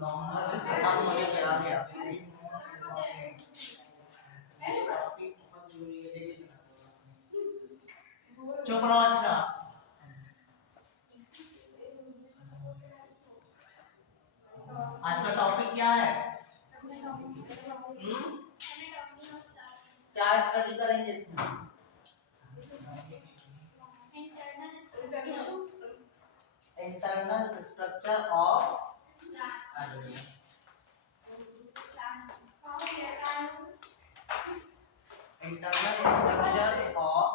Normal खत्म होने पे आ गया। चुप रहो। अच्छा आज का टॉपिक क्या है? क्या स्टडी करेंगे इसमें? Internal structure of internal structure of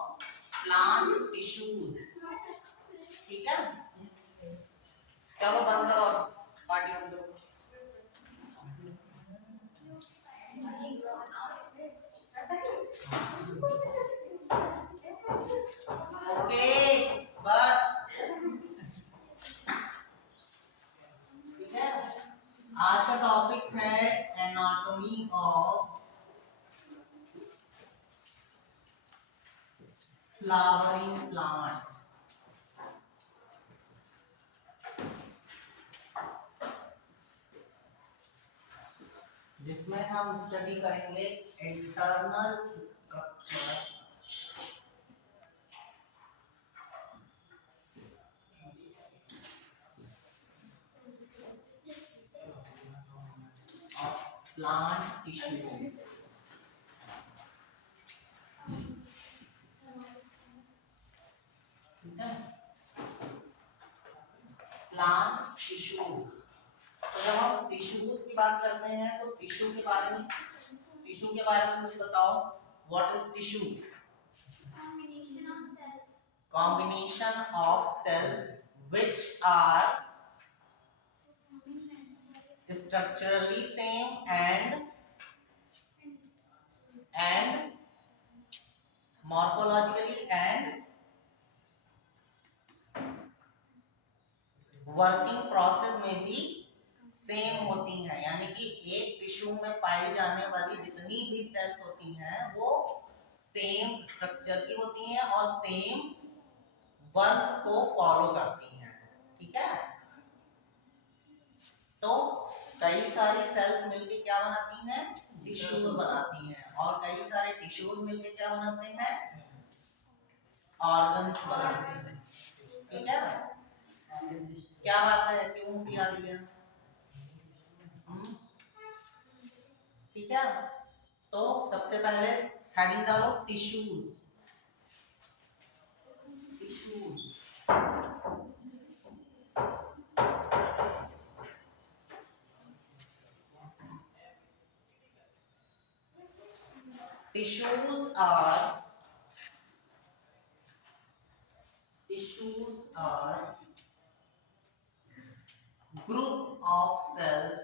plant tissues. ठीक है, चलो बंद करो, पार्टी बंद करो। ओके बस, ठीक है। आज का टॉपिक है एनाटॉमी ऑफ फ्लावरिंग प्लांट। जिसमें हम स्टडी करेंगे internal structure of plant tissue. ठीक है, प्लांट टिश्यूज। तो जब हम टिश्यूज की बात करते हैं तो टिश्यू के बारे में कुछ बताओ। What is tissue? combination of cells which are structurally same and morphologically and working process में भी सेम होती हैं। यानी कि एक टिश्यू में पाई जाने वाली जितनी भी सेल्स होती हैं वो सेम स्ट्रक्चर की होती हैं और सेम वर्क को फॉलो करती हैं। ठीक है, तो कई सारी सेल्स मिलके क्या बनाती हैं? टिश्यूज बनाती हैं। और कई सारे टिश्यूज मिलके क्या बनाते हैं? ऑर्गन्स बनाते हैं। ठीक है, क्या बात है, क्यों सी आ रही है? ठीक है, तो सबसे पहले हेडिंग डालो tissues. Tissues are group of cells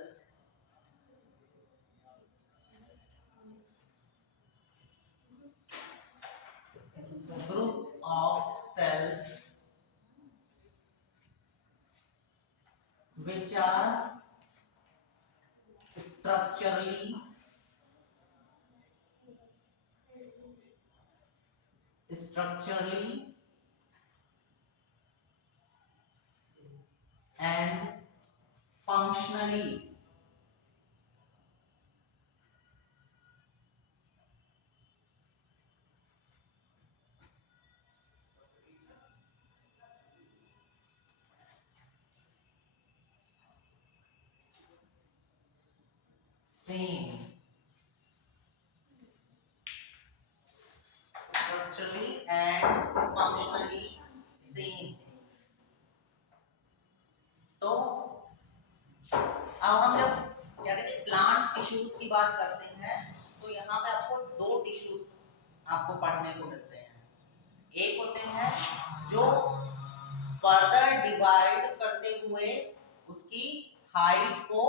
which are structurally and functionally same, structurally and functionally same। तो अब हम जब क्या कहते हैं प्लांट टिश्यूज की बात करते हैं तो यहाँ पे आपको दो टिश्यूज आपको पढ़ने को मिलते हैं। एक होते हैं जो फर्दर डिवाइड करते हुए उसकी हाइट को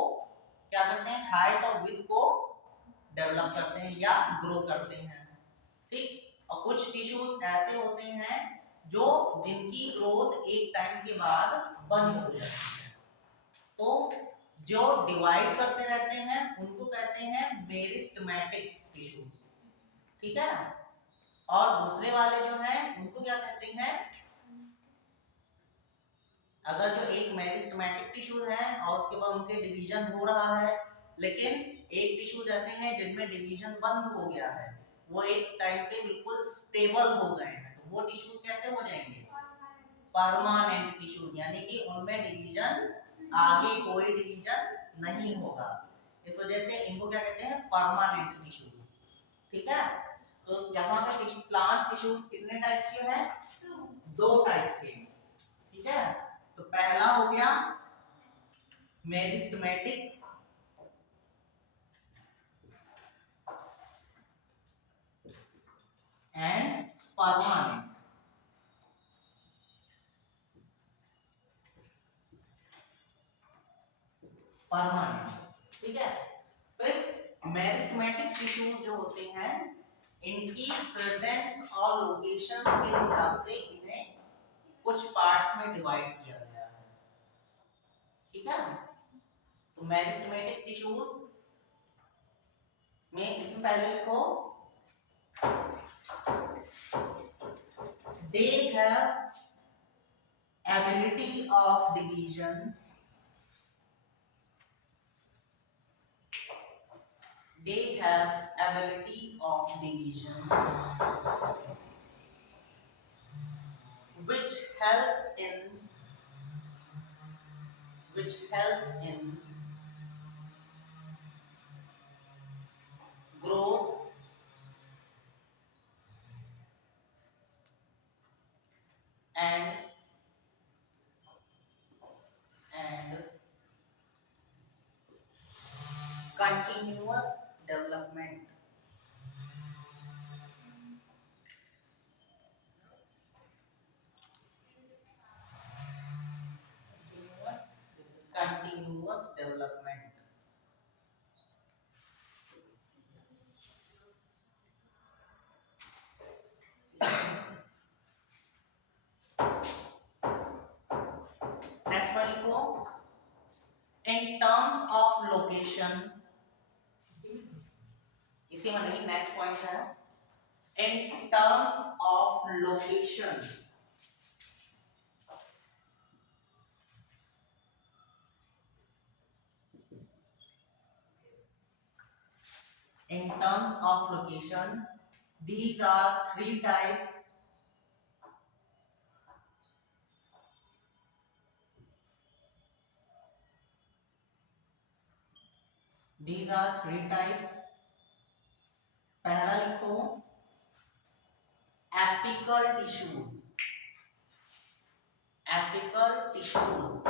क्या करते हैं? हाइट और विड्थ को डेवलप करते हैं या ग्रो करते हैं। ठीक, और कुछ टिश्यूज ऐसे होते हैं जो जिनकी ग्रोथ एक टाइम के बाद बंद हो जाती है। तो जो डिवाइड करते रहते हैं उनको कहते हैं मेरिस्टेमेटिक टिश्यूज। ठीक है, और दूसरे वाले जो हैं उनको क्या कहते हैं? अगर जो एक मेरिस्टेमेटिक टिश्यूज हैं और उसके बाद उनके डिवीजन हो रहा है, लेकिन एक टिश्यूज ऐसे हैं जिनमें डिवीजन बंद हो गया है, वो एक टाइम पे बिल्कुल स्टेबल हो गए हैं, तो वो टिश्यूज कैसे हो जाएंगे? परमानेंट टिश्यूज, यानी कि उनमें डिवीजन आगे कोई डिवीजन नहीं होगा। इस वजह से इनको क्या कहते हैं? Permanent tissues. ठीक है, तो यहाँ पे प्लांट टिश्यूज कितने टाइप के हैं? दो टाइप के। ठीक है, तो पहला हो गया मेरिस्टेमेटिक एंड परमानेंट। परमानेंट, ठीक है। फिर मेरिस्टेमेटिक टिश्यूज जो होते हैं, इनकी प्रेजेंस और लोकेशन के हिसाब से इन्हें कुछ पार्ट्स में डिवाइड किया गया है। ठीक है, तो मेरिस्टेमेटिक टिश्यूज में इसमें पहले लिखो, they have ability of division, they have ability of division which helps in growth and continuous development. Continuous development. Next one लिखो, in terms of location, इसी में नहीं, नेक्स्ट पॉइंट है, in terms of location, in terms of location, these are three types. These are three types. पहला लिखो apical tissues. Apical tissues.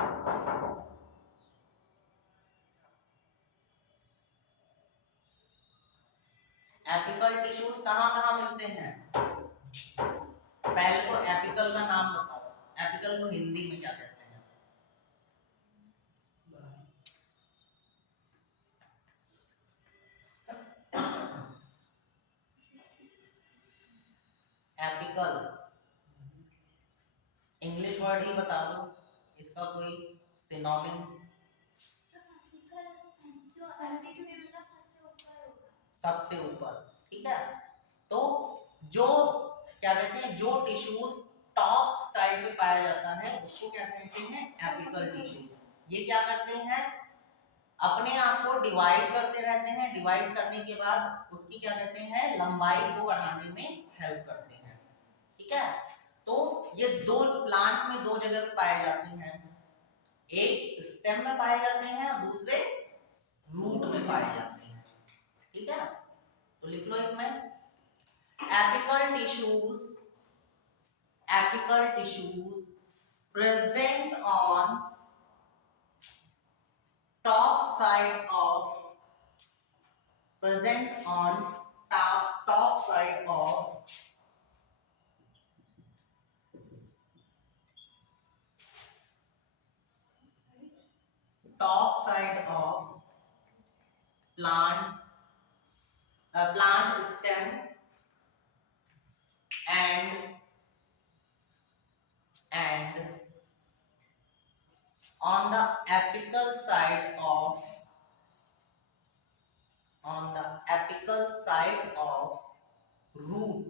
Apical tissues कहाँ कहाँ मिलते हैं? पहले तो एपिकल का नाम बताओ, एपिकल को हिंदी में क्या कहते हैं? एपिकल इंग्लिश वर्ड ही बता दो, इसका कोई सिनोनिम। सबसे ऊपर, ठीक है। तो जो क्या कहते हैं, जो टिश्यूज टॉप साइड पे पाया जाता है उसको क्या कहते हैं? Apical tissue. ये क्या करते हैं? अपने आप को डिवाइड करते रहते हैं, डिवाइड करने के बाद उसकी क्या कहते हैं? लंबाई को बढ़ाने में हेल्प करते हैं। ठीक है, तो ये दो प्लांट्स में दो जगह पाए जाते हैं, एक स्टेम में पाए जाते हैं और दूसरे रूट में पाए जाते हैं। ठीक है, तो लिख लो इसमें apical tissues present on top side of top side of plant plant stem and on the apical side of root.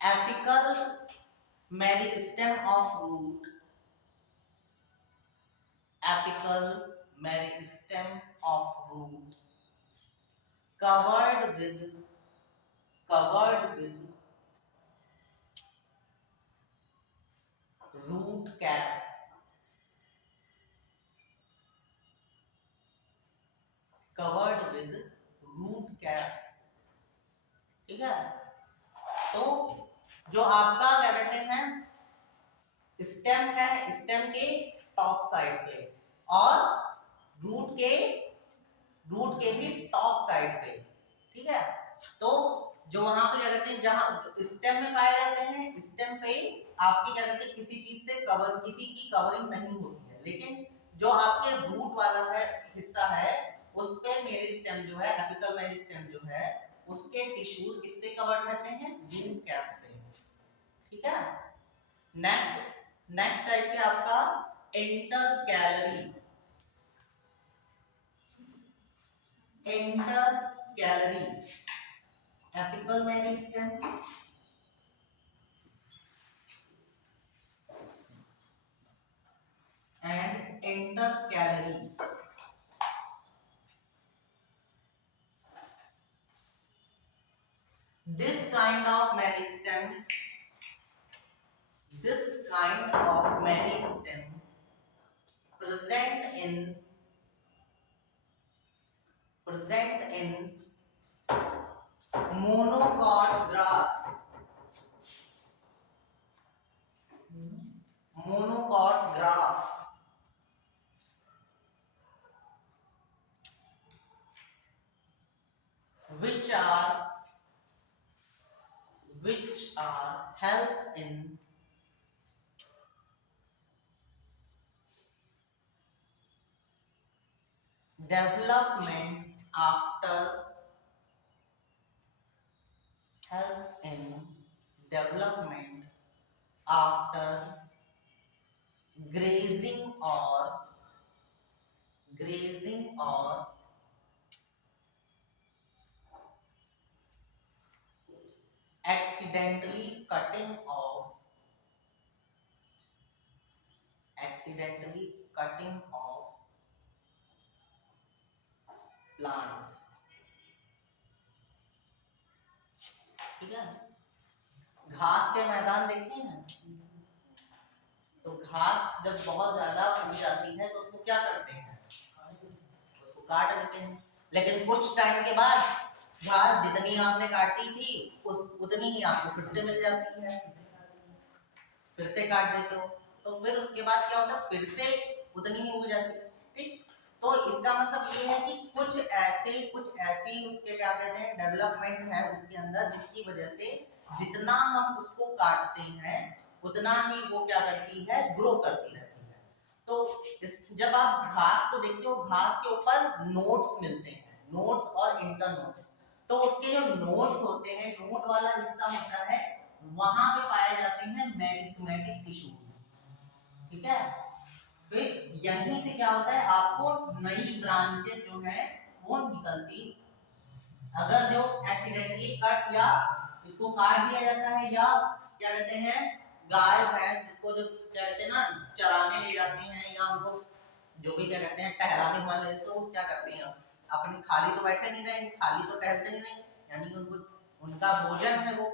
Apical meristem of root, apical meristem of root covered with root cap, covered with root cap, ठीक है। तो जो आपका क्या कहते हैं stem है, stem के टॉप साइड पे और रूट के भी टॉप साइड पे, ठीक है। तो जो वहां पे क्या कहते हैं जहां स्टेम में पाए जाते हैं, स्टेम पे आपकी क्या कहते हैं किसी चीज से किसी की कवरिंग नहीं होती है, लेकिन जो आपके रूट वाला है हिस्सा है उस पे मेरिस्टेम जो है, एपिकल मेरिस्टेम जो है उसके टिश्यूज किससे कवर्ड रहते हैं, रूट कैप से, ठीक है। नेक्स्ट टाइप है आपका intercalary, apical meristem and intercalary. This kind of meristem present in monocot grass, which are helps in development after grazing or accidentally cutting off plants, ठीक है। घास के मैदान देखते हैं, तो घास जब बहुत ज्यादा उग जाती है तो उसको क्या करते हैं, उसको काट देते हैं, लेकिन कुछ टाइम के बाद घास जितनी आपने काटी थी उतनी ही आपको फिर से मिल जाती है, फिर से काट देते हो तो फिर उसके बाद क्या होता है, फिर से उतनी ही उग जाती है, ठीक। तो इसका मतलब ये है कि कुछ ऐसी उसके क्या कहते हैं डेवलपमेंट है उसके अंदर जिसकी वजह से जितना हम उसको काटते हैं उतना ही वो क्या करती है, ग्रो करती रहती है। तो जब आप घास को देखते हो, घास के ऊपर नोट्स मिलते हैं, नोट्स और इंटरनोट्स, तो उसके जो नोट्स होते हैं, नोट वाला हिस्सा होता है वहां पे पाए जाते हैं मेरिस्टेमेटिक टिश्यूज, ठीक है। फिर यहीं से क्या होता है, आपको नई ब्रांचेस जो है वो निकलती, अगर जो एक्सीडेंटली कट या इसको काट दिया जाता है या क्या कहते हैं गाय भैंस जिसको जो क्या कहते हैं ना चराने ले जाती हैं या उनको जो भी क्या कहते हैं टहलाने वाले, तो क्या करते हैं अपनी खाली तो बैठे नहीं रहेंगे, खाली तो टहलते नहीं रहेंगे, यानी कि उनको उनका भोजन है वो,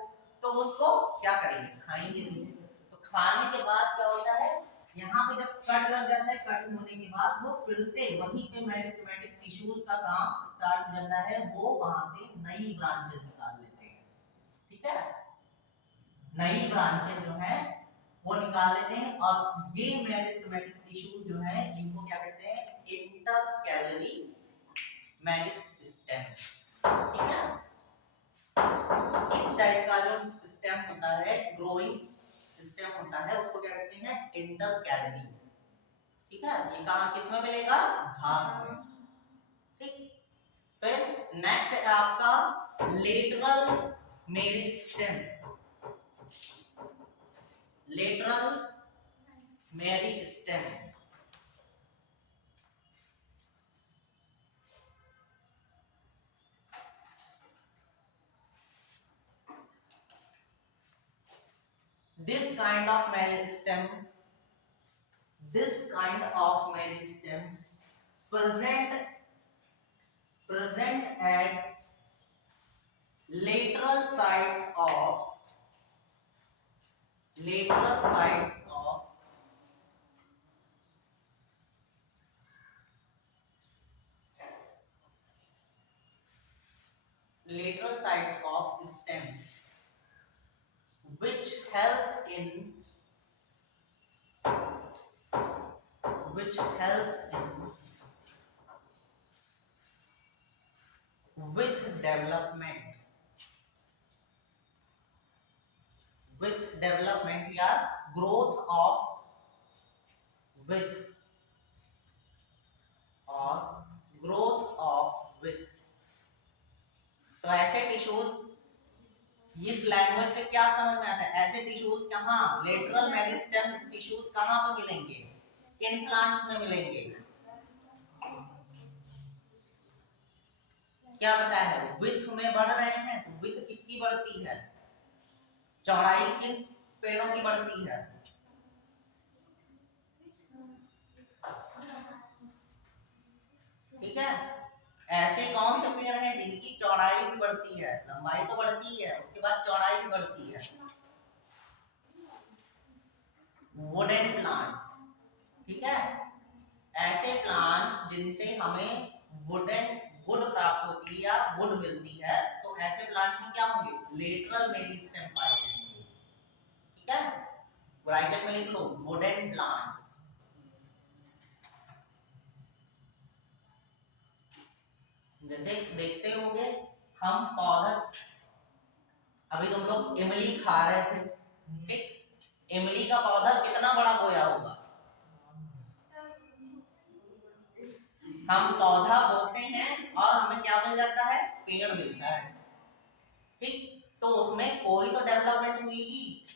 तो उसको क्या करेंगे, खाएंगे नहीं। तो खाने के बाद क्या होता है, यहाँ पे जब कट लग जाता है, कट होने के बाद वो फिर से वहीं पे मेरिस्टेमेटिक टिश्यूज का काम स्टार्ट हो जाता है, वो वहां से नई ब्रांचेस निकाल लेते हैं, ठीक है। नई ब्रांचेस जो है वो निकाल लेते हैं और ये मेरिस्टेमेटिक टिश्यूज जो है इनको क्या कहते हैं, इंटरकैलरी मेरिस्टेम, ठीक है। इस टाइप का जो स्टेम होता है, ग्रोइंग स्टेम होता है, उसको क्या कहते हैं, इंटरकैलरी, ठीक है। ये कहां किसमें मिलेगा, घास में, ठीक। फिर नेक्स्ट है आपका lateral meristem, lateral meristem, this kind of meristem present at lateral sides of stems, which helps in with development या growth of with तो ऐसे टिश्यूज इस लैंग्वेज से क्या समझ में आता है, ऐसे टिश्यूज कहाँ लेटरल मेरिस्टेम टिश्यूज कहाँ पर मिलेंगे, किन प्लांट्स में मिलेंगे, क्या बताया है, विड्थ में बढ़ रहे हैं तो विड्थ किसकी बढ़ती है, चौड़ाई किन पेड़ों की बढ़ती है, ठीक है। ऐसे कौन से पेड़ हैं जिनकी चौड़ाई भी बढ़ती है, लंबाई तो बढ़ती है उसके बाद चौड़ाई भी बढ़ती है, वुडन प्लांट्स, ठीक है। ऐसे प्लांट्स जिनसे हमें वुड प्राप्त होती है या वुड मिलती है, तो ऐसे प्लांट्स में क्या होंगे, लेटरल मेरिस्टेम पाए जाएंगे, ठीक है। ब्रैकेट में लिख लो वुडन प्लांट्स। जैसे देखते होंगे हम पौधा, अभी तुम लोग इमली खा रहे थे, ठीक, इमली का पौधा कितना बड़ा बोया होगा, हम पौधा बोते हैं और हमें क्या मिल जाता है, पेड़ मिलता है, ठीक। तो उसमें कोई तो डेवलपमेंट हुई ही,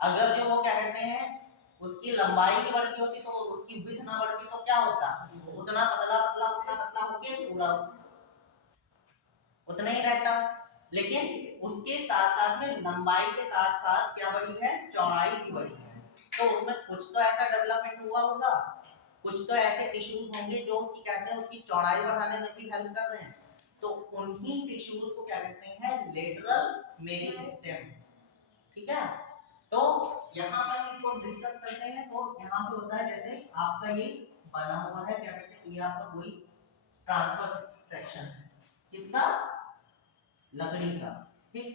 अगर जो वो क्या कहते हैं उसकी लंबाई की बढ़ती होती तो उसकी विड्थ ना बढ़ती तो क्या होता, उतना पतला पतला पतला पतला होके पूरा उतना ही रहता, लेकिन उसके साथ साथ में लंबाई के साथ साथ क्या बढ़ी है, चौड़ाई भी बढ़ी है, तो उसमें कुछ तो ऐसा डेवलपमेंट हुआ होगा, कुछ तो ऐसे टिश्यूज होंगे जो उसकी कहते हैं उसकी चौड़ाई बढ़ाने में भी हेल्प कर रहे हैं, तो उन्हीं टिश्यूज को क्या कहते हैं, लेटरल मेरिस्टेम, ठीक है। तो यहाँ पर हम इसको डिस्कस करते हैं, तो यहाँ पे होता है जैसे आपका ये बना हुआ है, क्या कहते हैं, ये आपका कोई ट्रांसफर सेक्शन है, किसका, लकड़ी का, ठीक।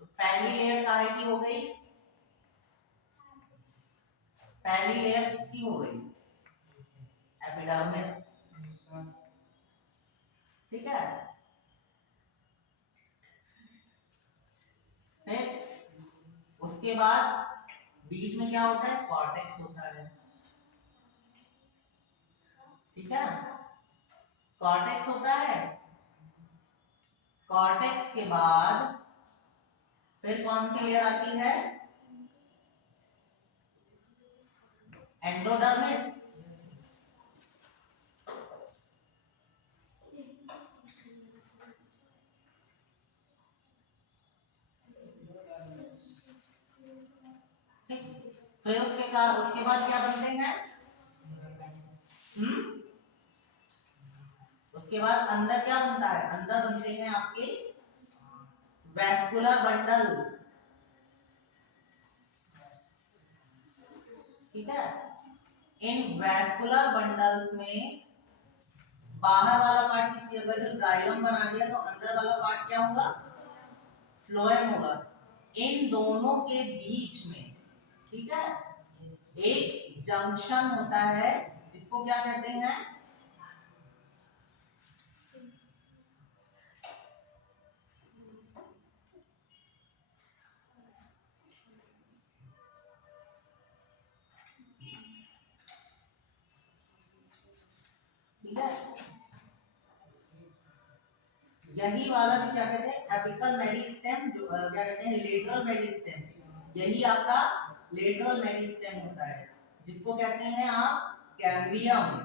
तो पहली लेयर काहे की हो गई, पहली लेयर किसकी हो गई, एपिडर्मिस, ठीक है। फिर उसके बाद बीच में क्या होता है, कॉर्टेक्स होता है, ठीक है, कॉर्टेक्स होता है, कॉर्टेक्स के बाद फिर कौन सी लेयर आती है, एंडोडर्मिस, फिर उसके बाद क्या बनते हैं, उसके बाद अंदर क्या बनता है, अंदर बनते हैं आपके वैस्कुलर बंडल्स, ठीक है। इन वैस्कुलर बंडल्स में बाहर वाला पार्ट किसकी, अगर जो जाइलम बना दिया तो अंदर वाला पार्ट क्या होगा, फ्लोएम होगा, इन दोनों के बीच में, ठीक है, एक जंक्शन होता है जिसको क्या कहते हैं, ठीक है, यही वाला भी क्या कहते हैं, एपिकल मेरिस्टेम, जो क्या कहते हैं, लेटरल मेरिस्टेम, यही आपका लेटरल मेरिस्टेम होता है, जिसको कहते हैं आप कैम्बियम,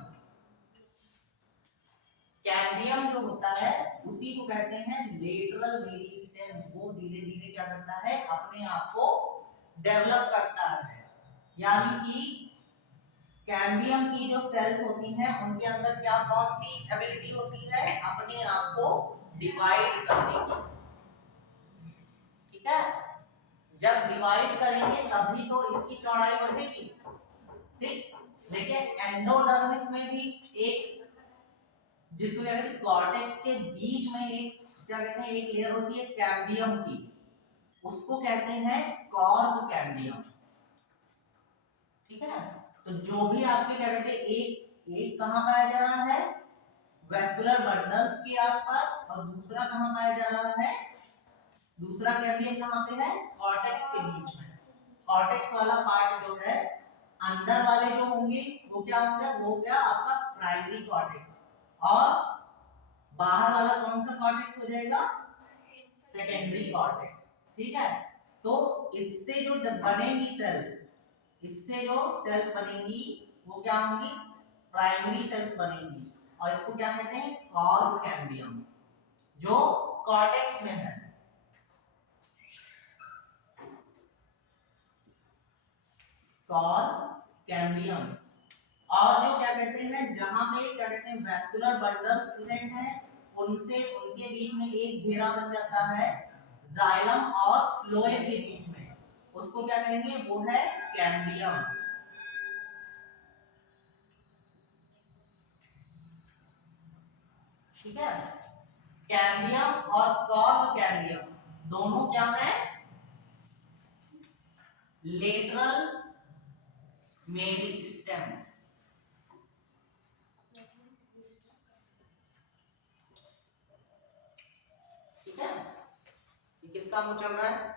कैम्बियम जो होता है उसी को कहते हैं लेटरल मेरिस्टेम, वो धीरे धीरे क्या करता है, अपने आप को डेवलप करता है। यानी कि कैम्बियम की जो सेल्स होती हैं उनके अंदर क्या कौन सी एबिलिटी होती है, अपने आप को डिवाइड करने की। ठीक है, जब डिवाइड करेंगे तभी तो इसकी चौड़ाई बढ़ेगी। ठीक, लेकिन एंडोडर्मिस में भी एक, जिसको कहते हैं कॉर्टेक्स के बीच में एक, क्या कहते हैं, एक लेयर होती है कैम्बियम की, उसको कहते हैं कॉर्क कैम्बियम। ठीक है, तो जो भी आपके क्या कहते हैं, एक एक कहां पाया जा रहा है, वेस्कुलर बंडल्स के आसपास, और दूसरा कहां पाया जा रहा है, दूसरा कैम्बियम कहां पे है, कॉर्टेक्स के बीच में। कॉर्टेक्स वाला पार्ट जो है, अंदर वाले जो होंगे वो क्या होंगे, वो क्या आपका प्राइमरी कॉर्टेक्स, और बाहर वाला कौन सा कॉर्टेक्स हो जाएगा, सेकेंडरी कॉर्टेक्स। ठीक है, तो इससे जो बनेगी सेल्स, इससे जो सेल्स बनेंगी वो क्या होंगी, प्राइमरी सेल्स बनेंगी, और इसको क्या कहते हैं, कॉर्क कैम्बियम, जो कॉर्टेक्स में है। Cork cambium. और जो क्या कहते हैं, जहां पे क्या कहते हैं वैस्कुलर बंडल्स प्रेजेंट हैं, उनसे उनके बीच में एक घेरा बन जाता है जाइलम और फ्लोएम के बीच में, उसको क्या कहेंगे, वो है कैम्बियम। ठीक है, कैम्बियम और कॉर्क कैम्बियम दोनों क्या है, लेटरल मेरिस्टेम। ठीक है, ये किसका मुंह चल रहा है,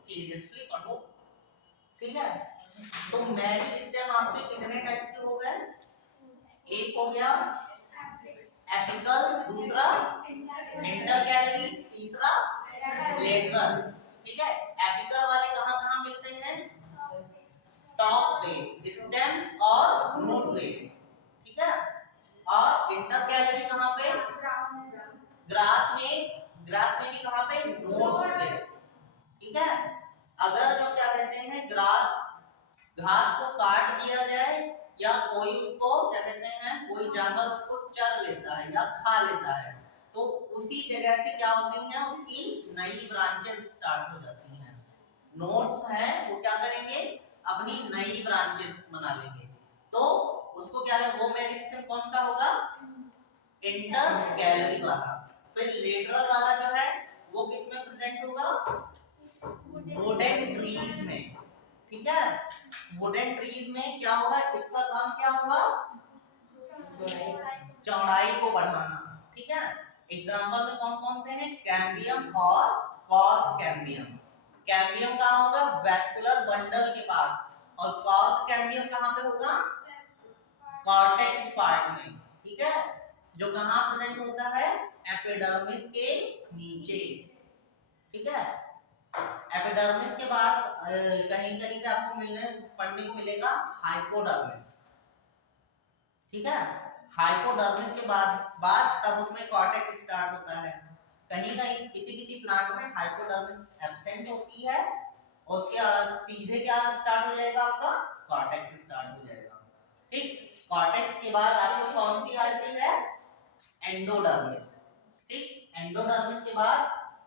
सीरियसली पढ़ो। ठीक है, तो मेरिस्टेम आपके कितने टाइप के हो गए, एक हो गया एपिकल, दूसरा इंटरकैलरी, तीसरा लेटरल। ठीक है, एपिकल वाले कहां कहां मिलते हैं, टॉप पे, स्टेम और रूट पे। ठीक है, और इंटरकैलरी कहां पे, ग्रास में, ग्रास में भी कहां पे, नोड्स पे। ठीक है, अगर जो क्या कहते हैं ग्रास, घास को काट दिया जाए, या कोई उसको क्या कहते हैं, कोई जानवर उसको चर लेता है या खा लेता है, तो उसी जगह से क्या होती है, उसकी नई ब्रांचेस स्टार्ट हो जाती हैं। नोड्स हैं वो क्या करेंगे, अपनी नई ब्रांचेस बना लेंगे, तो उसको क्या है, वो मेरिस्टेम कौन सा होगा, इंटरकैलरी वाला। फिर लेटरल वाला जो है वो किस में प्रेजेंट होगा, वुडन ट्रीज में। ठीक है, वुडन ट्रीज में क्या होगा, इसका काम क्या होगा, चौड़ाई को बढ़ाना। ठीक है, एग्जांपल में कौन कौन से हैं, कैम्बियम और कॉर्क कैम्बियम। कैम्बियम कहाँ होगा, वेस्कुलर बंडल के पास, और कॉर्क कैम्बियम कहाँ पे होगा, कॉर्टेक्स पार्ट में। ठीक है, जो कहाँ प्रेजेंट होता है, एपिडर्मिस के नीचे। ठीक है, एपिडर्मिस के बाद कहीं कहीं पे आपको मिलने पढ़ने को मिलेगा हाइपोडर्मिस। ठीक है, हाइपोडर्मिस के बाद तब उसमें कॉर्टेक्स स्टार्ट होता है। कहीं कहीं किसी किसी प्लांट में हाइपोडर्मिस एब्सेंट होती है, और उसके सीधे क्या स्टार्ट हो जाएगा, आपका कॉर्टेक्स स्टार्ट हो जाएगा। ठीक, कॉर्टेक्स के बाद आपको कौन सी आती है, एंडोडर्मिस। ठीक, एंडोडर्मिस के बाद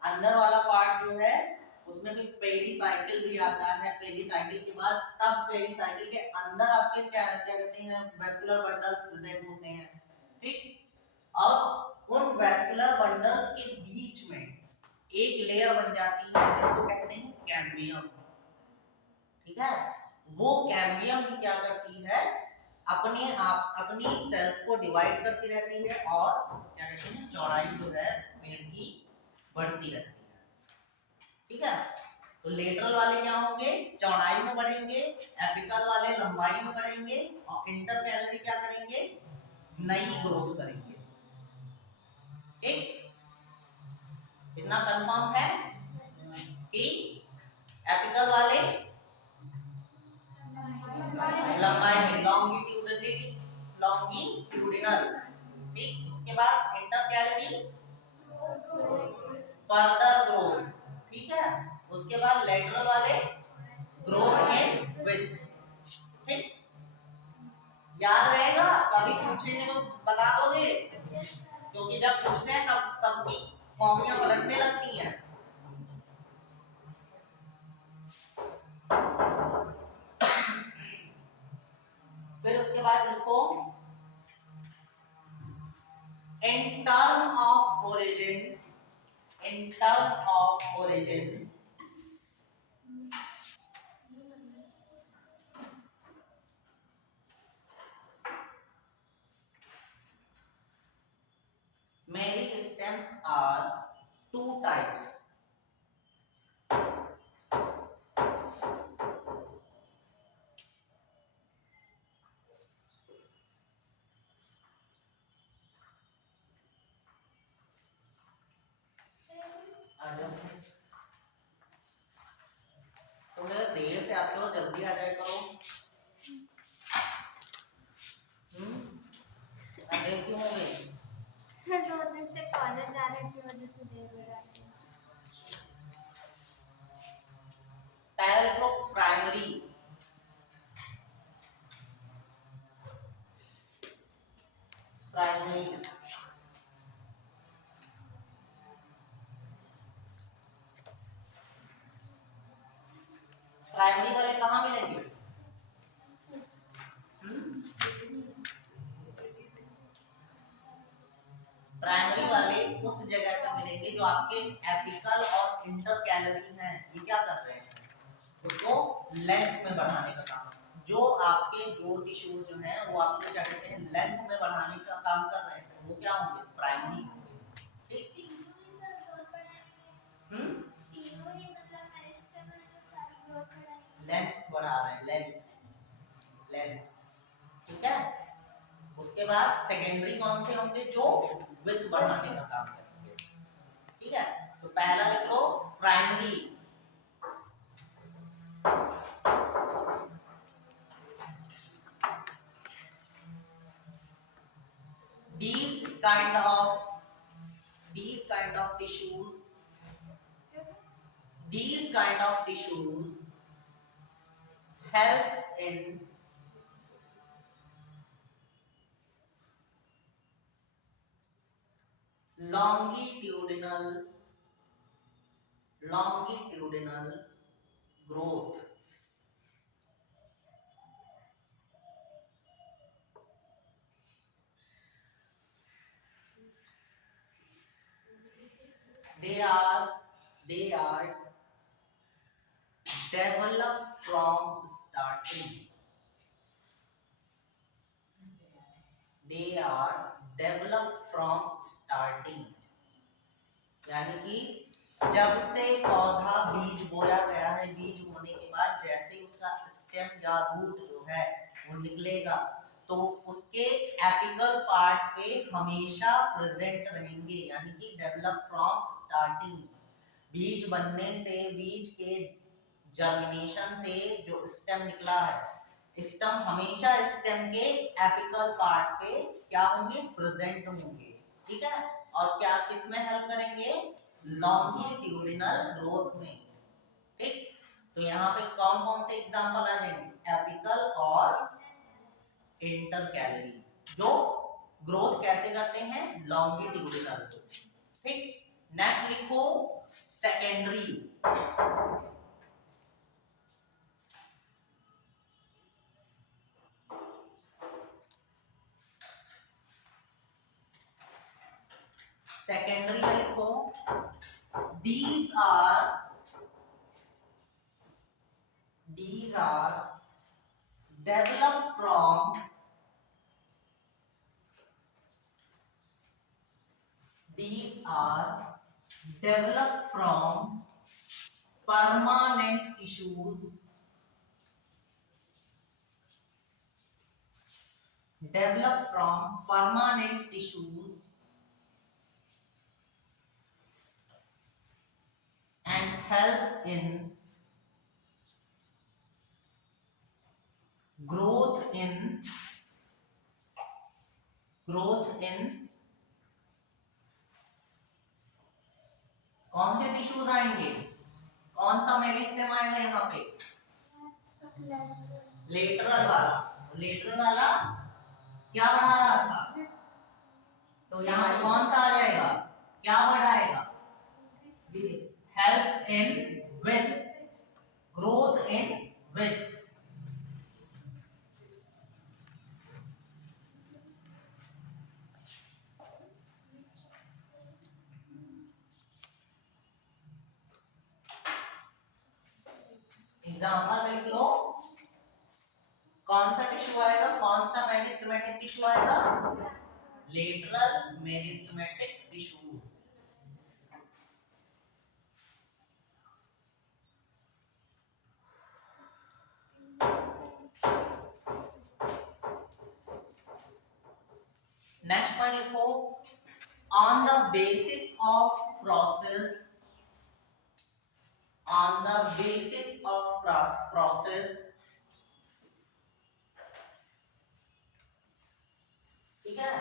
अंदर वाला पार्ट जो है उसमें भी पेरिसाइकिल भी आता है। पेरिसाइकिल के बाद, तब पेरिसाइकिल के अंदर आपके क्या क्या कहते हैं, वेस्कुलर बंडल्स प्रेजेंट होते हैं। ठीक, और उन वेस्कुलर बंडल्स के बीच में एक लेयर बन जाती है जिसको कहते हैं कैम्बियम। ठीक है, वो कैम्बियम भी क्या करती है, अपने आप अपनी सेल्स को डिवाइड करती रहती है, और क्या कहते हैं, चौड़ाई जो है पेड़ की बढ़ती रहती है। ठीक है, तो लेटरल वाले क्या होंगे, चौड़ाई में बढ़ेंगे, एपिकल वाले लंबाई में बढ़ेंगे, और इंटरकैलरी क्या करेंगे, नई ग्रोथ करेंगे। ठीक, इतना कंफर्म है कि एपिकल वाले लंबाई में, लॉन्गिट्यूडिनल, ठीक, उसके बाद इंटर कैलोरी फर्दर ग्रोथ, ठीक है, उसके बाद लेटरल वाले ग्रोथ इन विथ, ठीक, याद रहेगा, कभी पूछेंगे तो बता दोगे, क्योंकि जब पूछते हैं तब सबकी फॉर्मुला पलटने लगती हैं। फिर उसके बाद लिखो in term of origin, in term of origin meristems are two types. तुम देर से आते हो, जल्दी आ जाए करो। देर क्यों हो गई? सर 2 दिन से कॉलेज जा रहे हैं, इसी वजह से देर हो जाती है। पहले लिख लो प्राइमरी, प्राइमरी प्राइमरी वाले कहाँ मिलेंगे? प्राइमरी वाले उस जगह पे मिलेंगे जो आपके एपिकल और इंटर कैलोरी हैं। ये क्या कर रहे हैं? उसको लेंथ में बढ़ाने का काम, जो आपके जो टिश्यूज जो हैं वो आपको क्या कहते हैं, लेंथ में बढ़ाने का काम कर रहे हैं, वो क्या होंगे? प्राइमरी होंगे। ठीक, लेंथ बढ़ा रहे हैं, लेंथ लेंथ, ठीक है। उसके बाद सेकेंडरी कौन से होंगे? जो विड्थ बढ़ाने का काम करेंगे, ठीक है। तो पहला लिख लो primary, these kind of tissues, these kind of tissues helps in longitudinal growth. They are developed from starting. They are developed from starting. यानी कि जब से पौधा बीज बोया गया है, बीज बोने के बाद जैसे ही उसका स्टेम या रूट जो है वो निकलेगा, तो उसके एपिकल पार्ट पे हमेशा प्रेजेंट रहेंगे, यानी कि डेवलप फ्रॉम स्टार्टिंग। बीज बनने से, बीज के जर्मिनेशन से जो स्टेम निकला है, स्टेम हमेशा स्टेम के एपिकल पार्ट पे क्या होंगे? प्रेजेंट होंगे, ठीक है। और क्या किसमें हेल्प करेंगे? लॉन्गिट्यूडिनल ग्रोथ में, ठीक। तो यहाँ पे कौन कौन से एग्जांपल आ जाएंगे? एपिकल और इंटर कैलोरी, जो ग्रोथ कैसे करते हैं? लॉन्गिट्यूडिनल, ठीक। नेक्स्ट लिखो सेकेंडरी, सेकेंडरी में लिखो these are developed from permanent tissues, developed from permanent tissues and helps in growth in tissues आएंगे। कौन सा मेरिस्टेम आएगा यहाँ पे? लेटरल वाला। लेटरल वाला क्या बढ़ा रहा था? तो यहाँ पे कौन सा आ जाएगा? क्या वर्ड आएगा? Helps in with, growth in with. Example लिख लो। कौन सा टिश्यू आएगा? कौन सा मेरिस्टेमेटिक टिश्यू आएगा? Lateral meristematic tissue. Next point लिखो। On the basis of process, on the basis of process, ठीक है,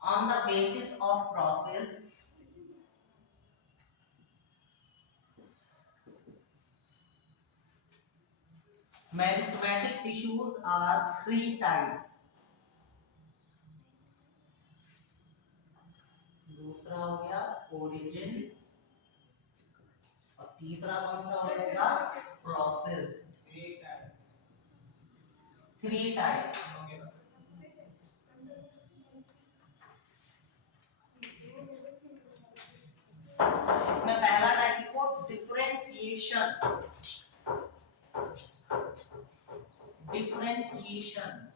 on the basis of process meristematic tissues are three types। दूसरा हो गया ओरिजिन, और तीसरा कौन सा हो जाएगा? प्रोसेस। Three types. इसमें पहला टाइप लिखो differentiation. Differentiation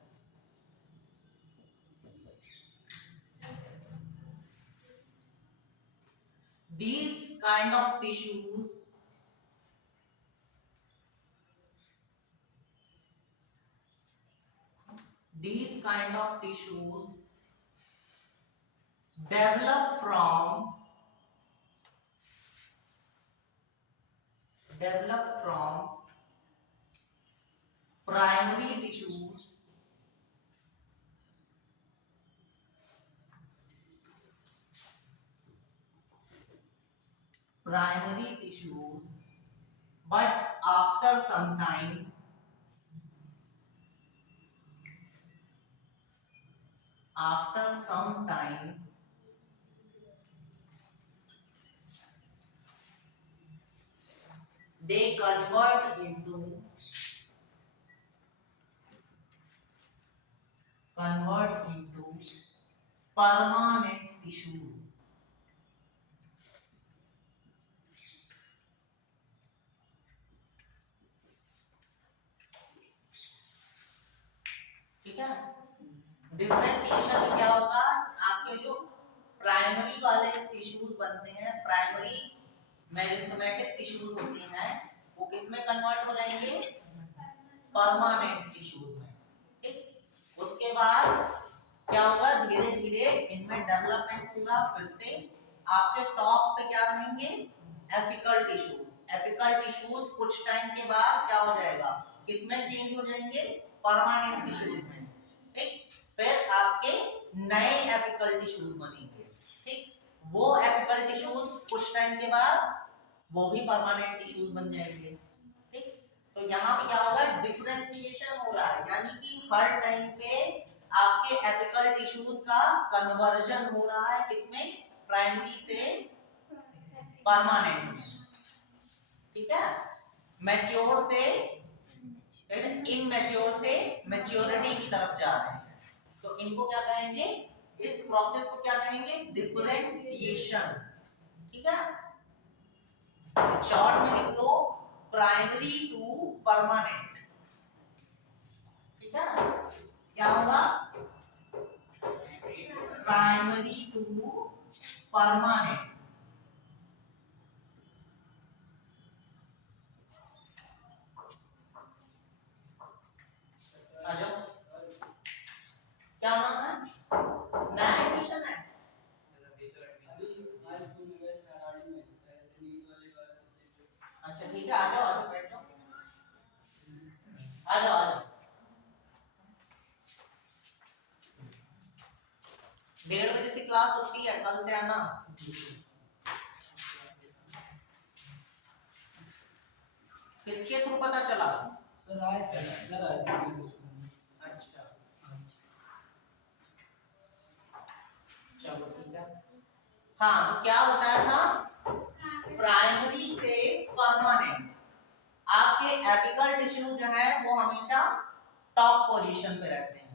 these kind of tissues develop from primary tissues but after some time they convert into permanent tissues। ठीक है। डिफरेंशिएशन क्या होगा? आपके जो प्राइमरी वाले टिश्यूज बनते हैं, प्राइमरी मेरिस्टेमेटिक टिश्यूज होते हैं, वो किसमें कन्वर्ट हो जाएंगे? परमानेंट टिश्यूज में। ठीक। उसके बाद क्या होगा? धीरे धीरे इनमें डेवलपमेंट होगा। फिर से आपके टॉप पे क्या रहेंगे? Apical tissues. एपिकल टिश्यूज कुछ टाइम के बाद क्या हो जाएगा? किसमें चेंज हो जाएंगे? परमानेंट टिश्यूज में। ठीक। फिर आपके नए एपिकल टिश्यूज बनेंगे। ठीक। वो एपिकल टिश्यूज कुछ टाइम के बाद वो भी परमानेंट टिश्यूज बन जाएंगे। ठीक। तो यहाँ पे क्या होगा? डिफरेंशिएशन हो रहा है, यानी कि हर टाइम पे आपके एपिकल टिश्यूज का कन्वर्जन हो रहा है। किसमें? प्राइमरी से परमानेंट में। ठीक है। मैच्योर से इनमैच्योर से मैच्योरिटी की तरफ जा रहे हैं। तो इनको क्या कहेंगे? इस प्रोसेस को क्या कहेंगे? डिफरेंशिएशन। ठीक है। शॉर्ट में लिख दो प्राइमरी टू परमानेंट। ठीक है। क्या होगा? Primary to permanent. आ जाओ। क्या नाम है? नया एडमिशन है? अच्छा ठीक है, आ जाओ बैठ जाओ। आ जाओ। 1:30 बजे से क्लास होती है, कल से आना। किसके थ्रू पता चला? सर आए थे सर आए थे मेरे स्कूल में। अच्छा हाँ चलो ठीक है। हाँ तो क्या बताया था, प्राइमरी से परमानेंट आपके एपिकल टिश्यू जो है वो हमेशा टॉप पोजीशन पे रहते हैं।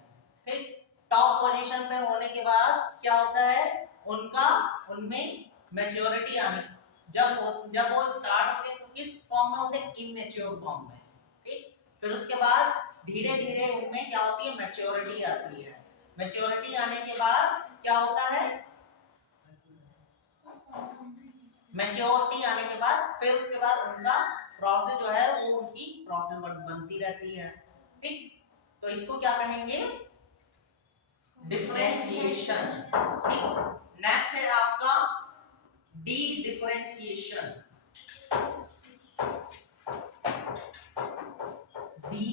ठीक, टॉप पोजीशन पे होने के बाद क्या होता है, उनमें मैच्योरिटी आनी, जब वो स्टार्ट होते हैं तो किस फॉर्म में होते हैं, इमेच्योर फॉर्म में। ठीक, फिर उसके बाद धीरे धीरे उनमें क्या होती है, मैच्योरिटी आती है। मैच्योरिटी आने के बाद क्या होता है, मैच्योरिटी आने के बाद फिर उसके बाद उनका प्रोसेस जो है वो उनकी प्रोसेस बनती रहती है। ठीक, तो इसको क्या कहेंगे, डिफरेंशिएशन। नेक्स्ट है आपका D differentiation. D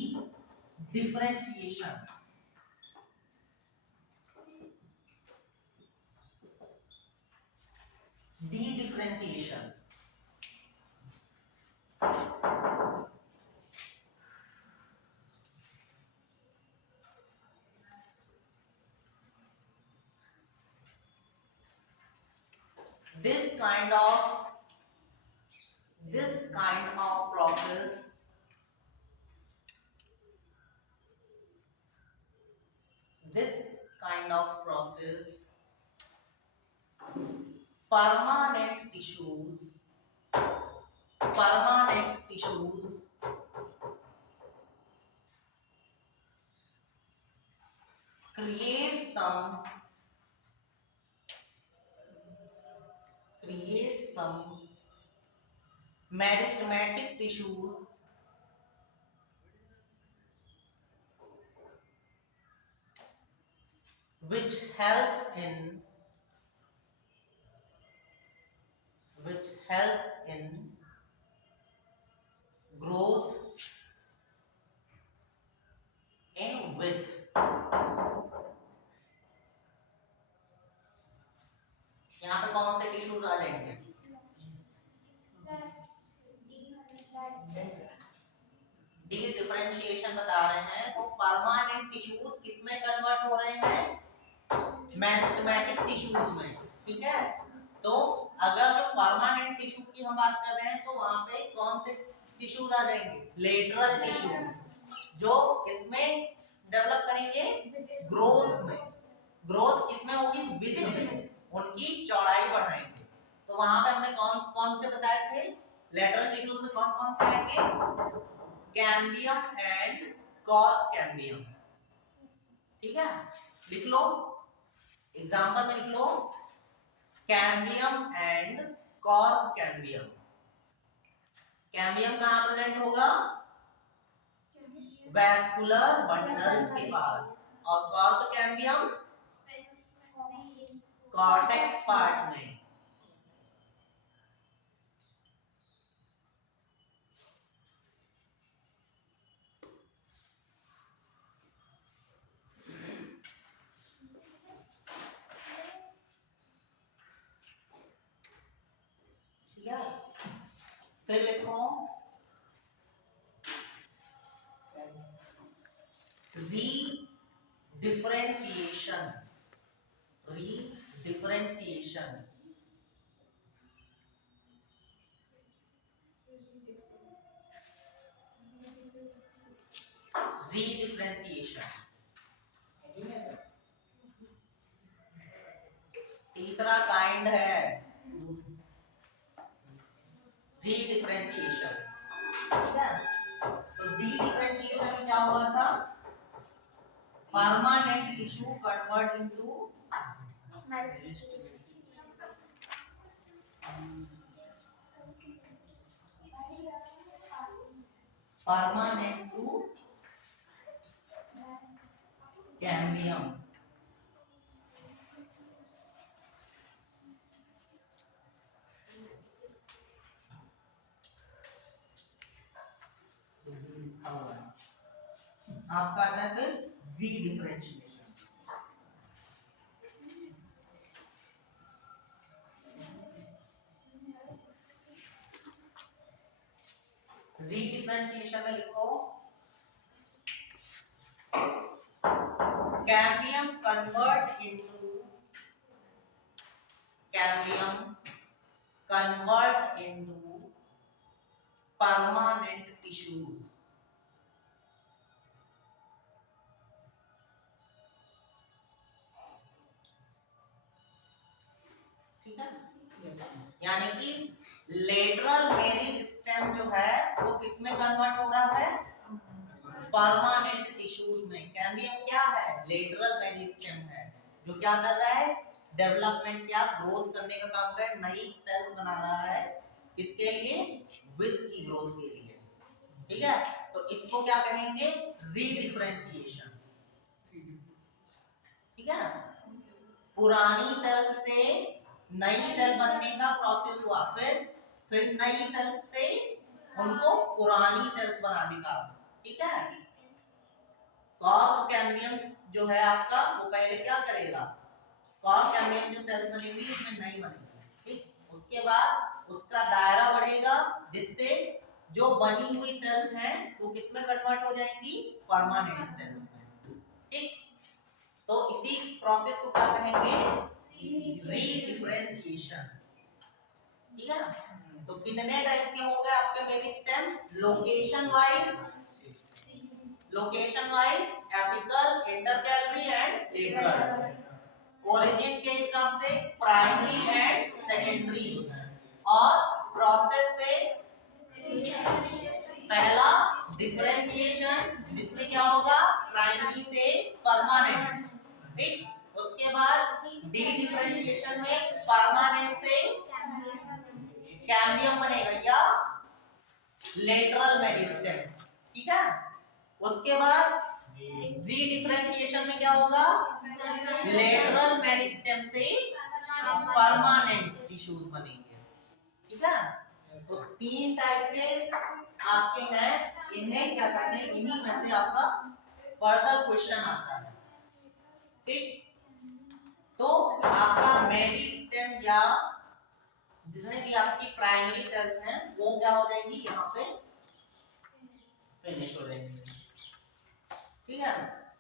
differentiation D differentiation this kind of process permanent tissues create some meristematic tissues which helps in growth in width। यहाँ पे कौन से टिश्यूज आ जाएंगे, डी डिफरेंशिएशन बता रहे हैं तो परमानेंट टिश्यूज किसमें कन्वर्ट हो रहे हैं, मेरिस्टेमेटिक टिश्यूज में। ठीक है, तो अगर जो परमानेंट टिश्यू की हम बात कर रहे हैं तो वहां पे कौन से टिश्यूज आ जाएंगे, लेटरल टिश्यूज, जो किसमें डेवलप करेंगे, ग्रोथ में। ग्रोथ किसमें होगी, विथ में, उनकी चौड़ाई बढ़ाएंगे। तो वहां पे हमने कौन कौन से बताए थे, लेटरल टिश्यूज में कौन कौन से आएंगे, कैम्बियम एंड कॉर्क कैम्बियम। ठीक है, लिख लो, एग्जांपल में लिख लो, cambium and cork cambium. Cambium कहां प्रेजेंट होगा, वैस्कुलर बंडल्स के पास, और कॉर्क कैम्बियम कॉर्टेक्स पार्ट में। फिर लिखो रीडिफरेंशिएशन। तीसरा काइंड है रीडिफरेंशिएशन। ठीक है, तो डी-डिफरेंशिएशन में क्या हुआ था, permanent tissue convert into permanent to cambium. आपका आता है फिर वी डिफरेंशिएशन। री डिफरेंशिएशन में लिखो cambium convert into permanent tissues. ठीक है, यानी कि लेटरल मेरिस्टेम जो है वो किस में कन्वर्ट हो रहा है? परमानेंट टिश्यूज में। कैम्बियम क्या है? लेटरल मेरिस्टेम है, जो क्या कर रहा है? डेवलपमेंट या ग्रोथ करने का काम कर, नई सेल्स बना रहा है। किसके लिए? विथ की ग्रोथ के लिए। ठीक है, तो इसको क्या कहेंगे? रीडिफरेंशिएशन। ठीक है, पुरानी सेल्स से नई सेल बनने का प्रोसेस हुआ, फिर नई सेल्स से उनको पुरानी सेल्स बनाने का। ठीक है, कॉर्क कैम्बियम जो है आपका, वो पहले क्या करेगा? कॉर्क कैम्बियम जो सेल्स बनेंगी उसमें नई बनेगी। ठीक, उसके बाद उसका दायरा बढ़ेगा, जिससे जो बनी हुई सेल्स हैं वो किसमें कन्वर्ट हो जाएंगी? परमानेंट सेल्स में। ठीक, तो इसी प्रोसेस को क्या कहेंगे? रीडिफरेंशिएशन। ठीक है, तो कितने टाइप के हो गए आपके meristem? Location wise, apical, intercalary and lateral. Origin के हिसाब से प्राइमरी एंड सेकेंडरी, और प्रोसेस से पहला डिफरेंशिएशन, जिसमें क्या होगा? प्राइमरी से परमानेंट। ठीक, उसके बाद डी डिफरेंशिएशन में परमानेंट से कैम्बियम बनेगा या लेटरल मेरिस्टेम। ठीक है, उसके बाद री डिफरेंशिएशन में क्या होगा? लेटरल मेरिस्टेम से परमानेंट टिश्यूज बनेंगे। ठीक है, तो 3 टाइप के आपके हैं, इन्हें क्या करते हैं? इन्हीं में से आपका फर्दर क्वेश्चन आता है। ठीक, तो आपका मेरिस्टेम या जितने भी आपकी प्राइमरी सेल्स हैं वो क्या हो जाएंगी? यहाँ पे फिनिश हो जाएंगी। ठीक है,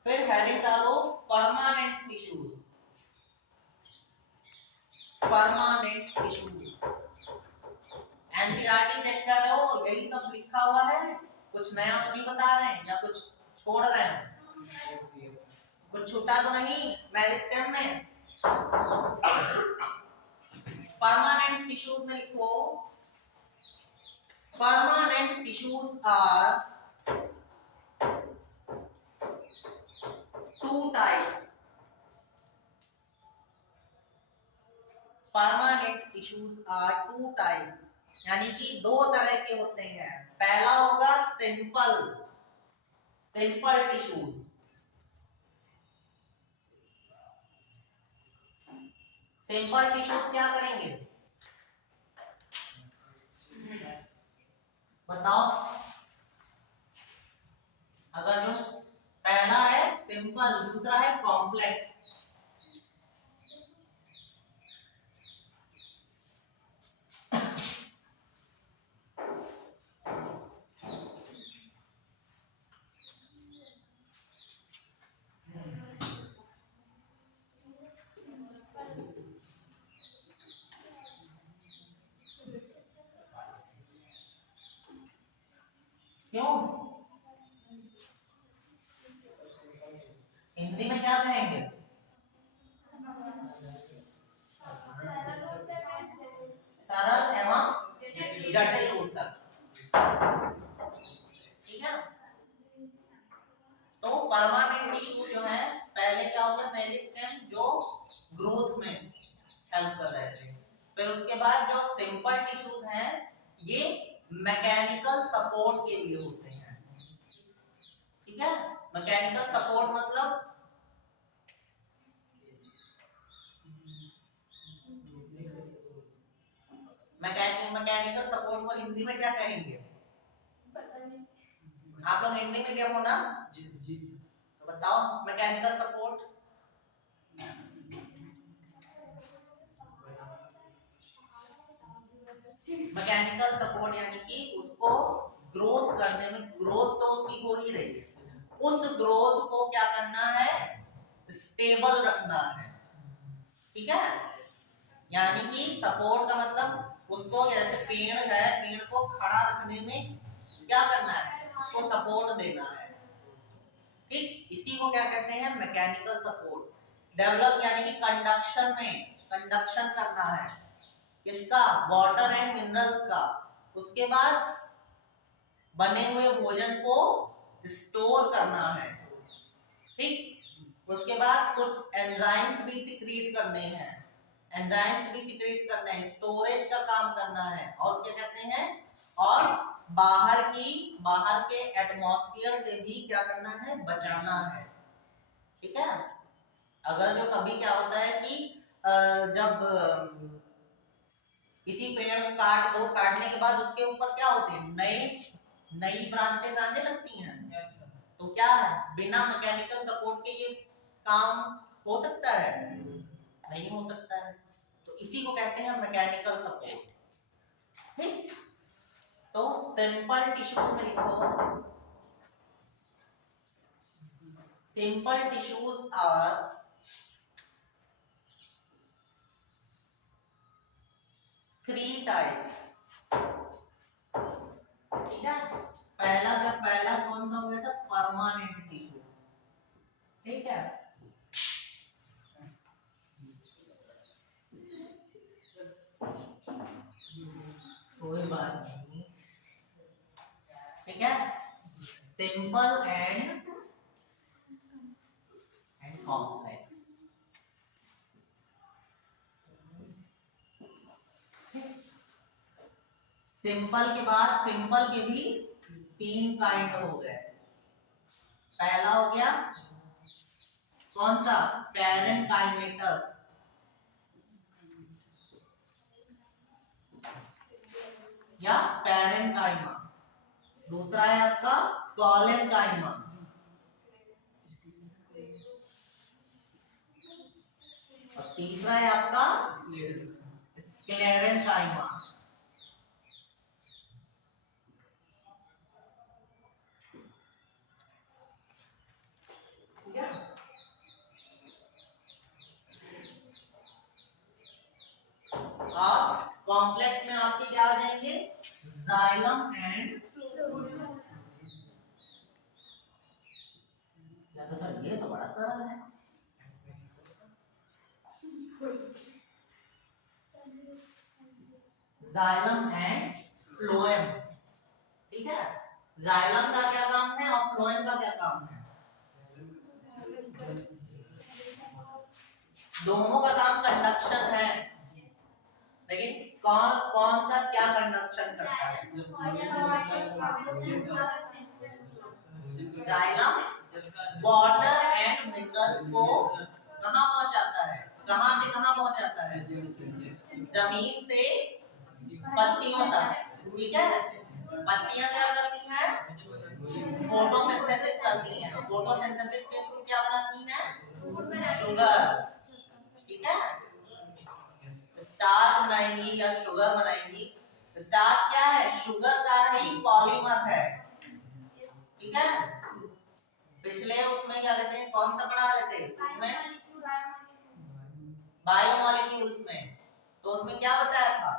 फिर हेडिंग डालो परमानेंट टिश्यूज। एनसीईआरटी चेक कर रहे हो, यही सब लिखा हुआ है, कुछ नया तो नहीं बता रहे हैं या कुछ छोड़ रहे हैं? कुछ छूटा तो नहीं मेरिस्टेम में? परमानेंट टिश्यूज में लिखो permanent tissues are 2 types. Permanent tissues are 2 types, यानी कि 2 तरह के होते हैं। पहला होगा सिंपल टिश्यूज। सिंपल टिश्यूज क्या करेंगे? बताओ। अगर जो पहला है सिंपल, दूसरा है कॉम्प्लेक्स। क्यों? हिंदी में क्या कहेंगे? सरल एवं जटिल ऊतक। ठीक है, तो परमानेंट टिश्यू जो है, पहले क्या होगा? मेरिस्टेम जो ग्रोथ में हेल्प कर रहे थे। फिर उसके बाद जो सिंपल टिश्यूज हैं, ये मैकेनिकल सपोर्ट के लिए होते हैं। ठीक है, मैकेनिकल सपोर्ट मतलब मैकेनिकल सपोर्ट को हिंदी में क्या कहेंगे? आप लोग हिंदी में क्या हो ना? तो बताओ मैकेनिकल सपोर्ट। मैकेनिकल सपोर्ट यानी कि उसको ग्रोथ करने में, ग्रोथ तो उसकी हो ही रही है, उस ग्रोथ को क्या करना है, स्टेबल रखना है। ठीक है, यानी कि सपोर्ट का मतलब उसको, जैसे पेड़ है, पेड़ को खड़ा रखने में क्या करना है, उसको सपोर्ट देना है। ठीक, इसी को क्या कहते हैं, मैकेनिकल सपोर्ट। डेवलप यानी कि कंडक्शन में, कंडक्शन करना है किसका, वाटर एंड मिनरल्स का। उसके बाद बने हुए भोजन को स्टोर करना है। ठीक, उसके बाद कुछ एंजाइम्स भी सिक्रीट करने हैं, एंजाइम्स भी सिक्रीट करने हैं, स्टोरेज का काम करना है, और क्या कहते हैं, और बाहर के एटमॉस्फेयर से भी क्या करना है, बचाना है। ठीक है, अगर जो कभी क्या होता है कि जब किसी पेड़ को काट दो, काटने के बाद उसके ऊपर क्या होते हैं, नई ब्रांचेस आने लगती हैं, तो क्या है, बिना मैकेनिकल सपोर्ट के ये काम हो सकता है, नहीं हो सकता है। तो इसी को कहते हैं मैकेनिकल सपोर्ट। ठीक, तो सिंपल टिश्यूज में लिखो, simple tissues are three types. ठीक है, पहला कौन सा हो गया था, परमानेंट टिश्यूज। ठीक है, कोई बात नहीं। ठीक है, सिंपल एंड कॉम्प्लेक्स। सिंपल के बाद, सिंपल के भी तीन काइंड हो गए। पहला हो गया कौन सा, पैरेनकाइमेटस, या पैरेनकाइमा। दूसरा है आपका कॉलेनकाइमा, और तीसरा है आपका स्क्लेरेनकाइमा। ठीक है, और कॉम्प्लेक्स में आपके क्या आ जाएंगे, जाइलम एंड, या तो सर ये तो बड़ा सरल है, जाइलम एंड फ्लोएम। ठीक है, जाइलम का क्या काम है और फ्लोएम का क्या काम है, दोनों का काम कंडक्शन है, लेकिन कौन कौन सा क्या कंडक्शन करता है, जाइलम वाटर एंड मिनरल्स को कहां पहुंचाता है, कहां से कहां पहुंचाता है, जमीन से पत्तियों तक। ठीक है, पत्तियां क्या करती हैं, फोटोसिंथेसिस करती हैं, फोटोसिंथेसिस के थ्रू क्या बनाती हैं, शुगर। ठीक है, स्टार्च बनाएंगी या शुगर बनाएंगी। स्टार्च क्या है, शुगर का ही पॉलीमर है। ठीक है, पिछले उसमें क्या कहते हैं, कौन सा पढ़ा रहे थे उसमें, बायोमोलिक्यूल्स में। तो उसमें क्या बताया था,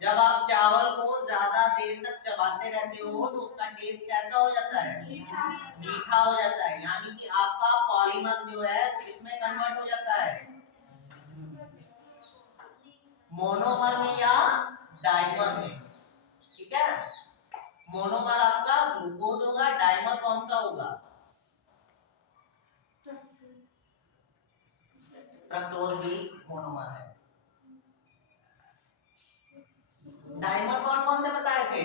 जब आप चावल को ज्यादा देर तक चबाते रहते हो तो उसका टेस्ट कैसा हो जाता है, मीठा हो जाता है, यानी कि आपका पॉलीमर जो है इसमें कन्वर्ट हो जाता है, मोनोमर में या डाइमर में। ठीक है, मोनोमर आपका ग्लूकोज होगा, डाइमर कौन सा होगा, फ्रक्टोज भी मोनोमर है। डाइमर कौन कौन से बताए थे,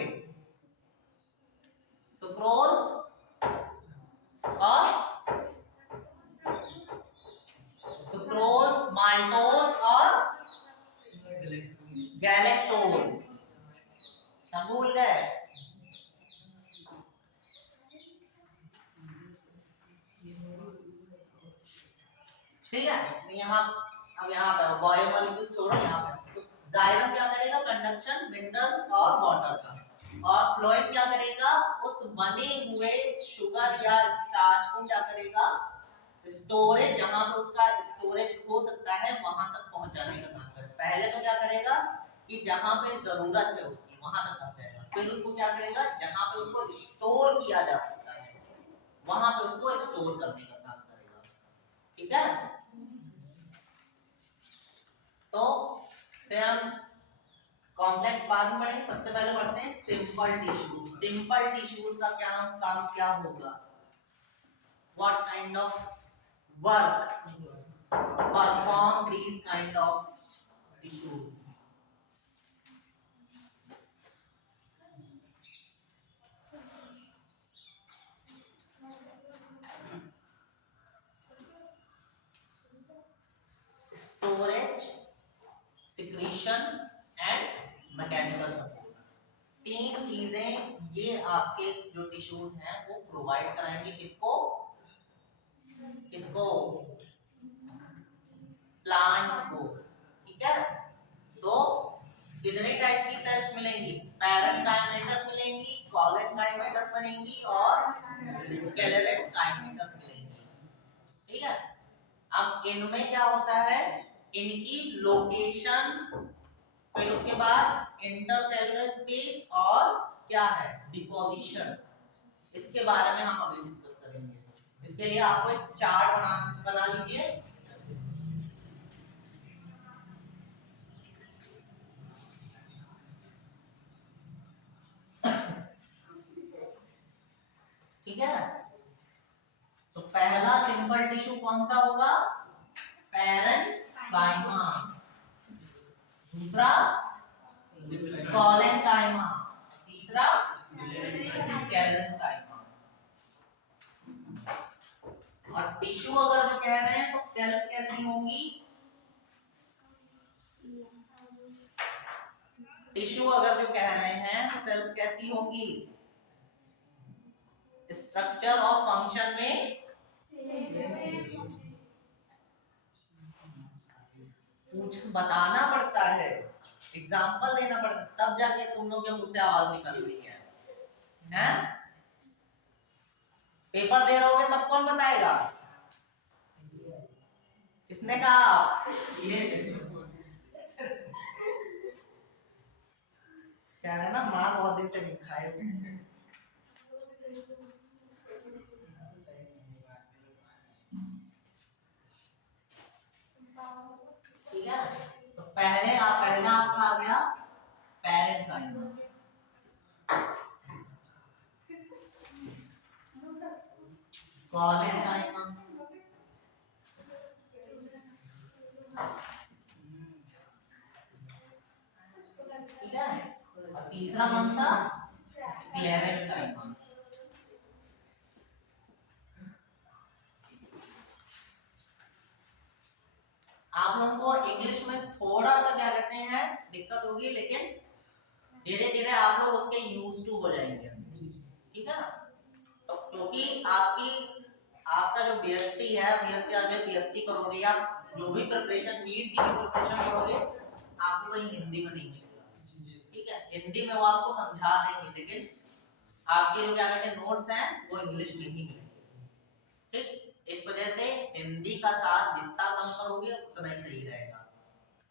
सुक्रोज और सुक्रोज, माल्टोज और गैलेक्टोज। सब भूल गए, ठीक है। यहाँ अब यहाँ पे बायोमोलिक्यूल छोड़ो, यहाँ पे तो जाइलम क्या करेगा, कंडक्शन मिनरल्स और वाटर का। और फ्लोएम क्या करेगा, उस बने हुए शुगर या स्टार्च को क्या करेगा, स्टोरेज, जहां पे उसका स्टोरेज हो सकता है वहां तक पहुंचाने का काम करेगा। पहले तो क्या करेगा कि जहां पे जरूरत है उसकी वहां तक पहुंचाएगा, फिर उसको क्या करेगा जहां पे उसको स्टोर किया जा सकता है वहां पे उसको स्टोर करने का काम करेगा। ठीक है, तो फिर हम कॉम्प्लेक्स बाद में पढ़ेंगे। सबसे पहले पढ़ते हैं सिंपल टिश्यूज। सिंपल टिश्यूज का क्या काम क्या होगा, what kind of work perform these kind of tissues. Storage, secretion and mechanical support. तीन चीजें ये आपके जो टिश्यूज हैं वो प्रोवाइड कराएंगे किसको, किसको, प्लांट को। ठीक है, तो कितने टाइप की सेल्स मिलेंगी, पैरेंकाइमेटस मिलेंगी, कॉलेडकाइमेटस बनेंगी और स्केलेरेटकाइमेटस मिलेंगी। ठीक है, अब इनमें क्या होता है, इनकी लोकेशन, फिर उसके बाद इंटरसेलुलर स्पेस और क्या है डिपोजिशन, इसके बारे में हम अभी डिस्कस करेंगे। इसके लिए आपको एक चार्ट बना लीजिए। ठीक है, तो पहला सिंपल टिश्यू कौन सा होगा, पैरेन्काइमा, दूसरा कॉलेनकाइमा, तीसरा स्केलेरेनकाइमा। और टिश्यू अगर जो कह रहे हैं तो सेल्स कैसी होंगी, टिश्यू अगर जो कह रहे हैं तो सेल्स कैसी होंगी, स्ट्रक्चर और फंक्शन में कुछ बताना पड़ता है, एग्जाम्पल देना पड़ता है, तब जाके तुम लोग के मुंह से आवाज निकलती है, हैं? पेपर दे रहे होगे तब कौन बताएगा, किसने कहा, ये कह रहे ना माँ बहुत दिन से नहीं खाए। ठीक है, तो पहला आपका आ गया पैरेन्काइमा, कॉलेनकाइमा, ठीक है, और तीसरा कौन सा, स्क्लेरेनकाइमा। आप लोगों को इंग्लिश में थोड़ा सा क्या कहते हैं दिक्कत होगी, लेकिन धीरे धीरे आप लोग उसके यूज टू हो जाएंगे। ठीक है, तो क्योंकि आपका जो बीएससी है, बीएससी आगे पीएससी करोगे या जो भी प्रिपरेशन नीट की प्रिपरेशन करोगे आपको वही हिंदी में नहीं मिलेगा। ठीक है, हिंदी में वो आपको समझा देंगे, लेकिन आपके जो क्या कहते हैं नोट्स हैं वो इंग्लिश में ही मिलेंगे। ठीक, इस वजह से हिंदी का साथ जितना कम करोगे उतना ही सही रहेगा,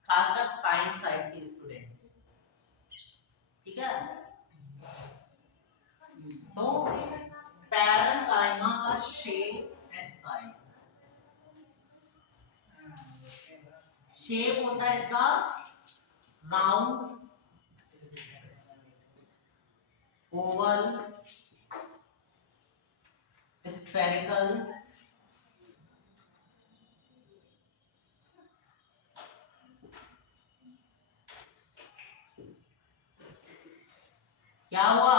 खासकर साइंस साइड के स्टूडेंट्स। ठीक है, तो पैरेन्काइमा का शेप एंड साइज, शेप होता है इसका राउंड, ओवल, स्फेरिकल, क्या हुआ,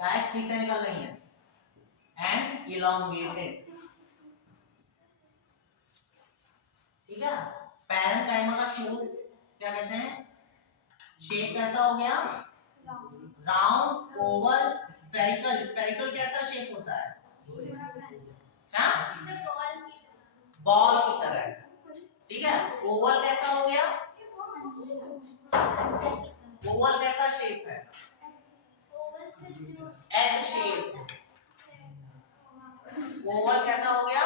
क्या ठीक से निकल रही है, एंड इलोंगेटेड। ठीक है, पैरेन्काइमा का शेप क्या कहते हैं, शेप कैसा हो गया, राउंड, ओवल, स्फेरिकल। स्फेरिकल कैसा शेप होता है, क्या, बॉल की तरह। ठीक है, ओवल कैसा हो गया, ओवल कैसा शेप है? Egg shape. ओवल कैसा हो गया?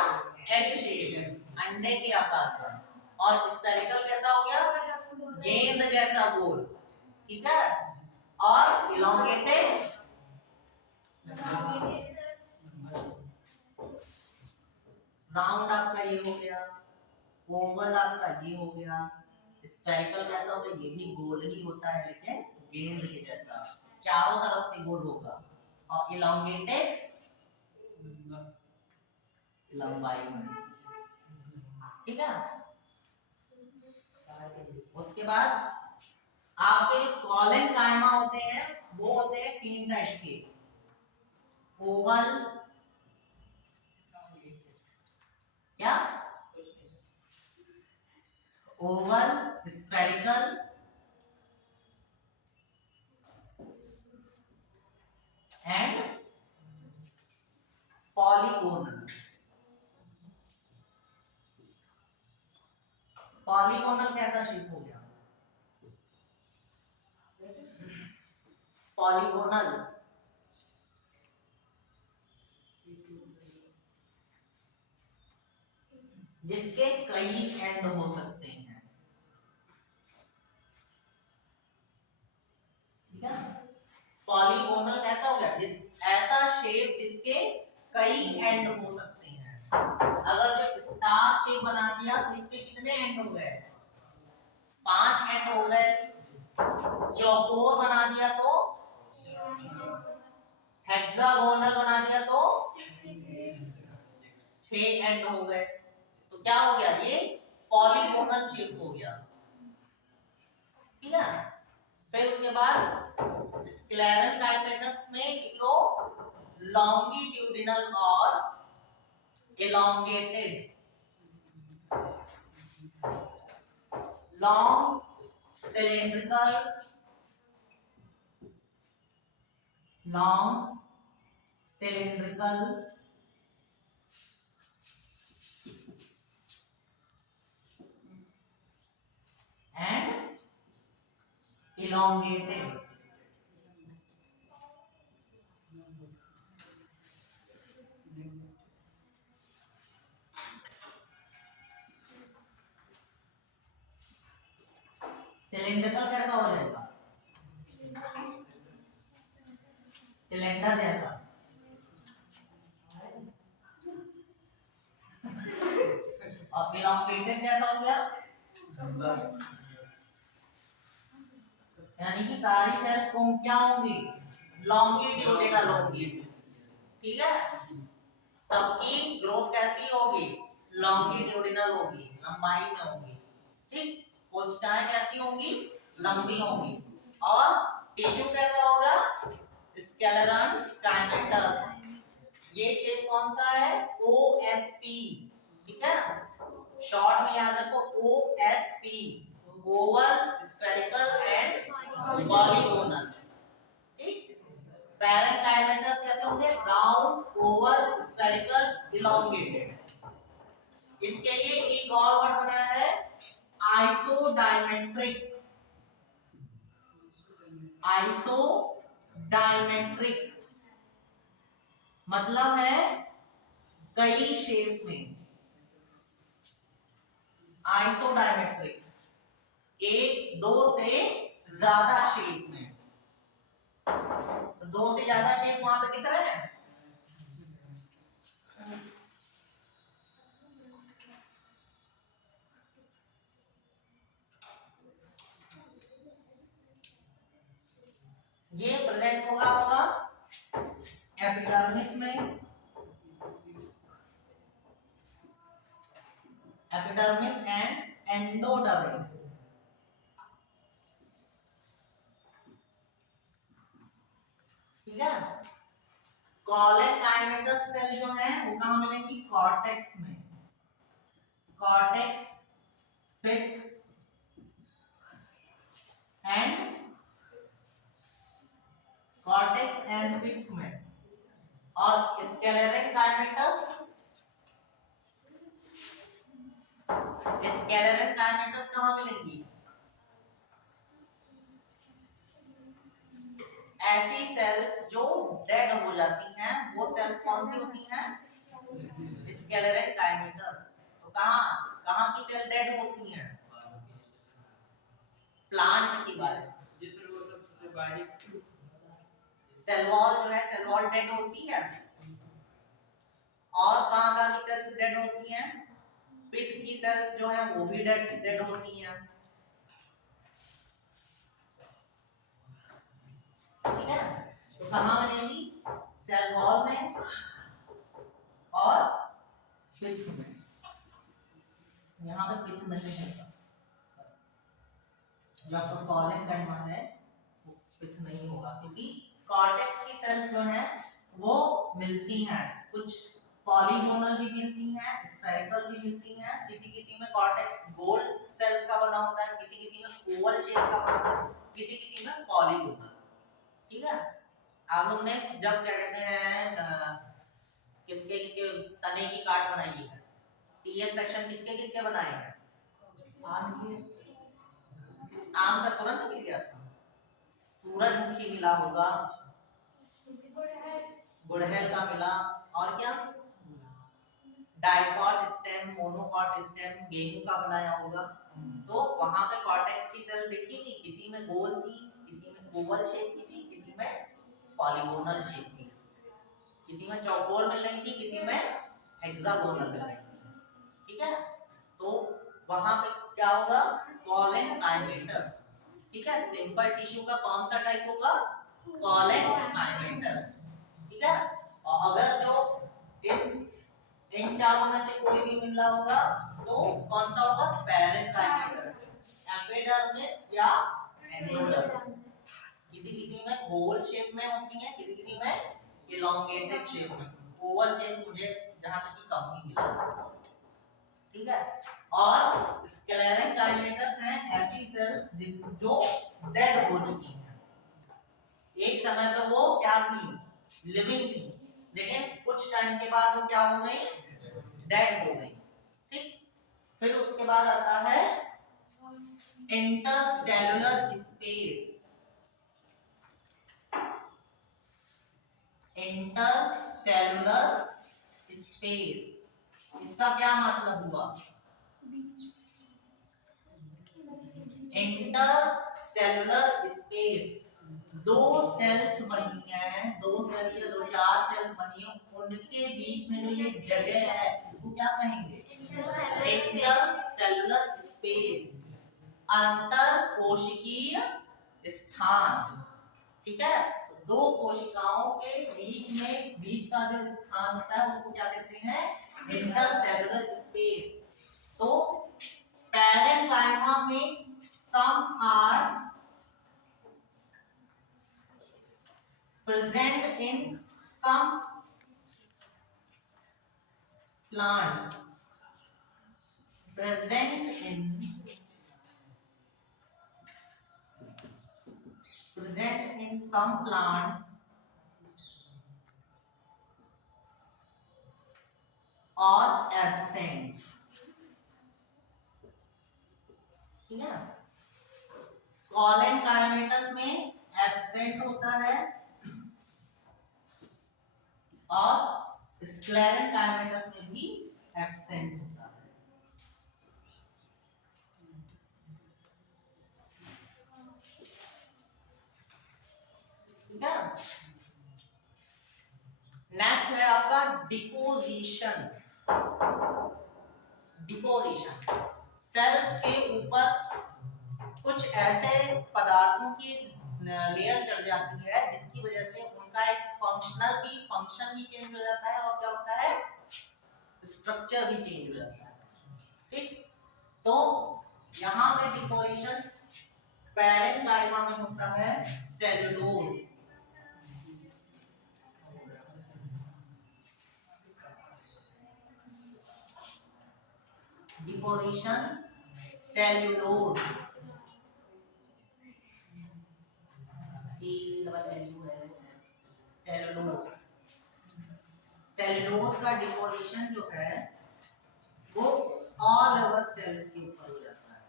एग शेप, अंडे के आकार का। और स्फेरिकल कैसा हो गया? गेंद जैसा गोल। ठीक है। और इलोंगेटेड राउंड आपका ये हो गया, ओवल आपका ये हो गया, स्फेरिकल कैसा होगा? ये भी गोल ही होता है लेकिन गेंद के जैसा, चारों तरफ से गोल होगा। और इलोंगेटेड लंबाई में। ठीक है। उसके बाद आपके कॉलन कायमा होते हैं, वो होते हैं 3 टाइप के। ओवल, क्या? Oval, spherical and polygonal. Polygonal कैसा शेप हो गया? पॉलीगोनल जिसके कई एंड हो सकते हैं। ठीक है। पॉलीगोनल कैसा हो गया? जिस ऐसा शेप जिसके कई एंड हो सकते हैं। अगर जो स्टार शेप बना दिया तो इसके कितने एंड हो गए? 5 एंड हो गए। चौकोर बना दिया तो, हेक्सागोनल बना दिया तो 6 एंड हो गए। तो क्या हो गया? ये पॉलीगोनल शेप हो गया। ठीक है। फिर उसके बाद स्क्लेरल डायमेटस में लिख लो लॉन्गिट्यूडिनल और elongated। long cylindrical, long cylindrical and elongated। Cylindrical कैसा हो जाएगा? सिलेंडर जैसा। और elongated कैसा हो गया? यानी कि सारी सेल्स को क्या होंगी? लॉन्गिट्यूडिनल होंगी। ठीक है। सबकी ग्रोथ कैसी होगी? लॉन्गिट्यूडिनल होगी, लंबाई में होगी। ठीक। कोशिकाएं कैसी होंगी? लंबी होंगी। और टिश्यू कैसा होगा? स्केलेरन काइमेटस। ये शेप कौन सा है? ओएसपी। ठीक है। शॉर्ट में याद रखो OSP, Oval, spherical and polygonal. ठीक। पैरेंकाइमेटस कैसे होंगे? Round, Oval, spherical, elongated. इसके लिए एक और वर्ड बना है आइसोडायमेट्रिक। आइसोडायमेट्रिक मतलब है कई शेप में। आइसोडायमेट्रिक एक, दो से ज्यादा शेप में। तो 2 से ज्यादा शेप वहां पे दिख रहे हैं। ये प्रेजेंट होगा आपका एपिडर्मिस में। Epidermis and endodermis. ठीक है। कॉलन काइमेटस सेल जो है वो कहां मिलेंगी? कॉर्टेक्स में। Cortex, pith and cortex and pith में। और स्केलेरन काइमेटस, स्केलेरन काइमेटस कहां मिलेंगी? सेल्स जो डेड हो जाती हैं वो सेल्स कौन सी होती हैं? स्केलेटन काइनेटस। तो कहाँ कहाँ की सेल डेड होती हैं? प्लांट की बात है। सेल वॉल जो है सेल वॉल डेड होती है। और कहाँ कहाँ की सेल्स डेड होती हैं? पिट की सेल्स जो है वो भी डेड होती हैं। ठीक है, तो कहाँ मिलेंगी? सेल वॉल में और पिट में। यहाँ पे पिट नहीं है, जो आपका कॉलन काइमा है वो पिट नहीं होगा, क्योंकि कॉर्टेक्स की सेल्स जो है वो मिलती हैं, कुछ पॉलीगोनल भी मिलती हैं, स्फेरिकल भी मिलती हैं। किसी किसी में कॉर्टेक्स गोल सेल्स का बना होता है, किसी किसी में ओवल शेप का बना होता है, किसी किसी में पॉलीगोनल। ठीक है, आप लोग ने जब क्या कहते हैं किसके किसके तने की काट बनाई है, टीएस सेक्शन किसके किसके बनाए हैं? आम का तुरंत मिल गया था, सूरजमुखी मिला होगा, गुड़हल का मिला, और क्या डाइकॉट स्टेम, मोनोकॉट स्टेम गेहूं का बनाया होगा। तो वहां पे कॉर्टेक्स की सेल दिखेगी, किसी में गोल थी, किसी में ओवल शेप की थी, किसी में पॉलीगोनल शेप की, किसी में चौकोर मिल रही थी, किसी में हेक्सागोनल मिल रही थी। ठीक है, तो वहां पे क्या होगा? कॉलन काइमेटस। ठीक है, सिंपल टिश्यू का कौन सा टाइप होगा? कॉलन काइमेटस। ठीक है, और अगर जो इन चारों में से कोई भी मिला होगा तो कौन सा होगा? पैरेंकाइमेटस, एपिडर्मिस या एंडोडर्मिस। किसी किसी में ओवल शेप में होती है, किसी किसी में इलोंगेटेड शेप में। ओवल शेप मुझे जहां तक कि कम ही मिला। ठीक है, और स्क्लेरन काइमेटस हैं ऐसी सेल्स जो डेड हो चुकी हैं। एक समय पे वो क्या थी? लिविंग थी, लेकिन कुछ टाइम के बाद वो क्या हो गई? डेड हो गई। ठीक, फिर उसके बाद आता है इंटरसेलुलर स्पेस। इंटरसेलुलर स्पेस, इसका क्या मतलब हुआ? इंटरसेलुलर स्पेस, दो सेल्स बनी है, दो सेल्स या दो चार सेल्स बनी है, उनके बीच में जो ये जगह है इसको क्या कहेंगे? इंटरसेलुलर स्पेस, अंतर कोशिकीय स्थान। ठीक है, दो कोशिकाओं के बीच में बीच का जो स्थान होता है उसको क्या कहते हैं? Intercellular space. तो पैरेंकाइमा में some are present in some plants, present in some plants or absent. ठीक है, कॉलन काइमेटस में एब्सेंट होता है और स्क्लेरन काइमेटस में भी एब्सेंट होता है। ठीक है, नेक्स्ट है आपका डिपोजिशन। डिपोजिशन, सेल्स के ऊपर कुछ ऐसे पदार्थों की लेयर चढ़ जाती है जिसकी वजह से उनका एक फंक्शन भी चेंज हो जाता है और क्या होता है? स्ट्रक्चर भी चेंज हो जाता है। ठीक, तो यहाँ पे डिपोजिशन पैरेंकाइमा में होता है cellulose. Deposition cellulose, cellulose. Cellulose का डिपोजिशन जो है वो ऑल ओवर सेल्स के ऊपर हो जाता है।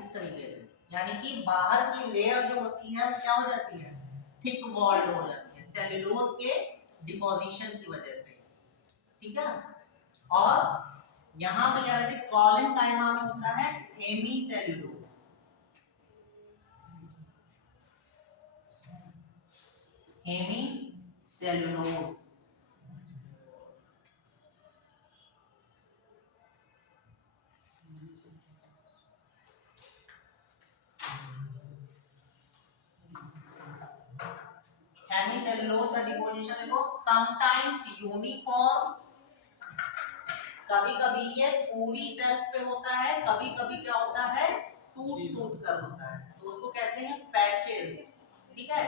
इस तरीके से, यानी कि बाहर की लेयर जो होती है वो क्या हो जाती है, थिक वॉल्ड हो जाती है सेल्यूलोज के डिपोजिशन की वजह से, ठीक है। और यहाँ पे क्या कहते हैं, कॉलिनकाइमा में होता है हेमीसेल्यूलोज, हेमीसेल्यूलोज। हेमीसेल्यूलोज का डिपोजिशन देखो, समटाइम्स यूनिफॉर्म, कभी कभी ये पूरी सेल्स पे होता है, कभी कभी क्या होता है टूट टूट कर होता है, तो उसको कहते हैं पैचेस, ठीक है।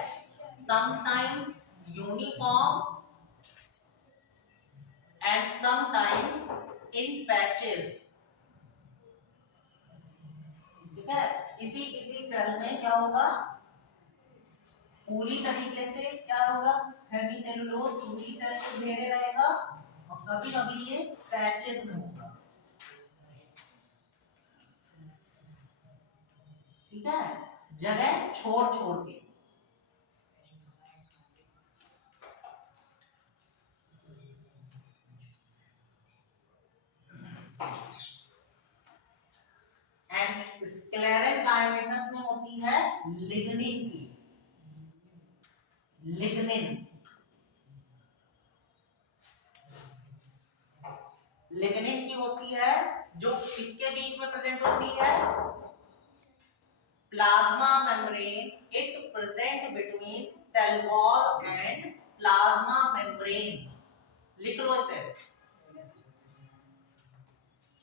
Sometimes uniform and sometimes in patches, ठीक है। किसी किसी सेल में क्या होगा, पूरी तरीके से क्या होगा, हेमीसेल्यूलोज पूरी सेल को घेरे रहेगा, और कभी कभी ये पैचेस में होगा, ठीक है, जगह छोड़ छोड़ के। एंड स्क्लेरेंकाइमेटस में होती है लिग्निन की, लिग्निन, लिग्निन की होती है, जो किसके बीच में प्रेजेंट होती है, plasma membrane, it present between cell wall and plasma membrane, लिख लो इसे,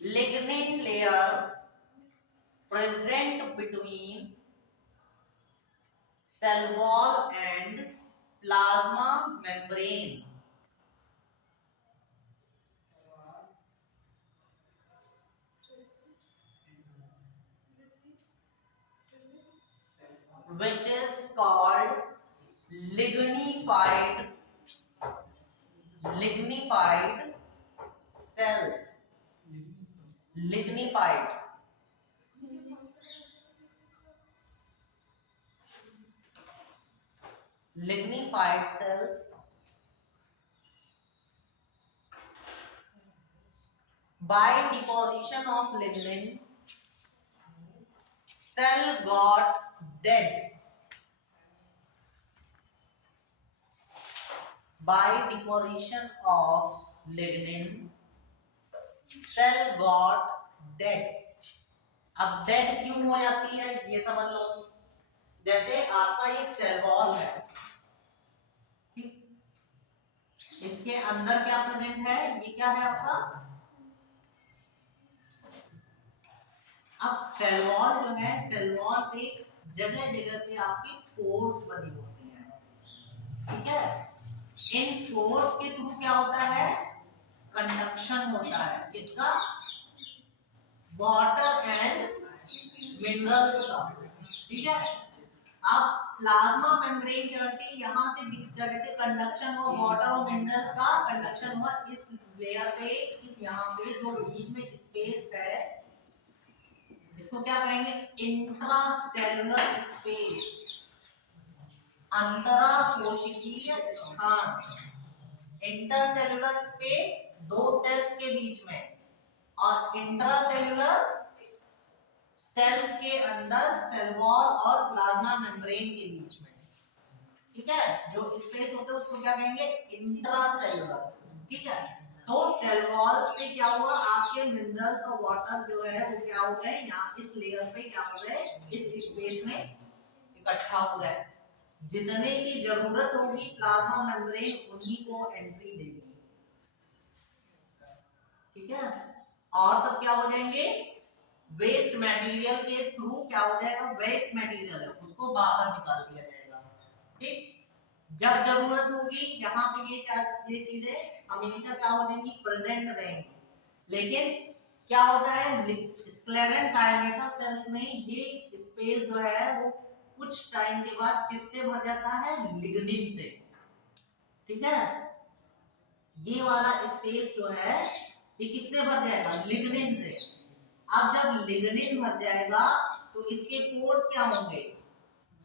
lignin layer present between cell wall and plasma membrane, which is called lignified cells, lignified, lignified cells by deposition of lignin cell got dead, by deposition of lignin cell got dead। अब dead क्यों हो जाती है ये समझ लो, जैसे आपका ये सेल वॉल है, इसके अंदर क्या प्रेजेंट है, ये क्या है आपका, अब सेल वॉल जो है, सेल वॉल पे जगह जगह पे आपकी पोर्स बनी होती है, ठीक है। इन पोर्स के थ्रू क्या होता है, कंडक्शन होता है, किसका, वाटर एंड मिनरल्स का, ठीक है। अब प्लाज्मा मेम्ब्रेन क्या करती है, यहाँ से क्या कहते हैं, कंडक्शन हुआ वाटर और मिनरल्स का, कंडक्शन हुआ इस लेयर पे, इस यहाँ पे जो बीच में स्पेस है, इसको क्या कहेंगे, इंट्रासेलुलर स्पेस, अंतराकोशिकीय स्थान, इंटरसेलुलर स्पेस दो सेल्स के बीच में, और इंट्रासेलुलर सेल्स के अंदर सेल वॉल और प्लाज्मा मेम्ब्रेन के बीच में, ठीक है। जो स्पेस होते हैं उसको क्या कहेंगे, इंट्रासेलुलर, ठीक है। तो सेल वॉल पे क्या हुआ, आपके मिनरल्स और वाटर जो है वो क्या हो गए, यहाँ इस लेयर पे क्या हो गए, इस स्पेस में इकट्ठा हो गए, जितने की जरूरत होगी प्लाज्मा मेम्ब्रेन उन्हीं को एंट्री देगी, ठीक है। और सब क्या हो जाएंगे, वेस्ट मटेरियल के थ्रू क्या हो जाएगा, वेस्ट मटेरियल है उसको बाहर निकाल दिया जाएगा, ठीक। जब जरूरत होगी यहाँ पे ये चीजें हमेशा क्या हो जाएंगी, प्रेजेंट रहेंगी, लेकिन क्या होता है, स्क्लेरेंकाइमेटा सेल्स में ये स्पेस जो है वो कुछ टाइम के बाद किससे भर जाता है, लिग्निन से, ठीक है। ये वाला स्पेस जो है ये किससे भर जाएगा, लिग्निन से। अब जब लिग्निन भर जाएगा तो तो इसके पोर्स क्या होंगे,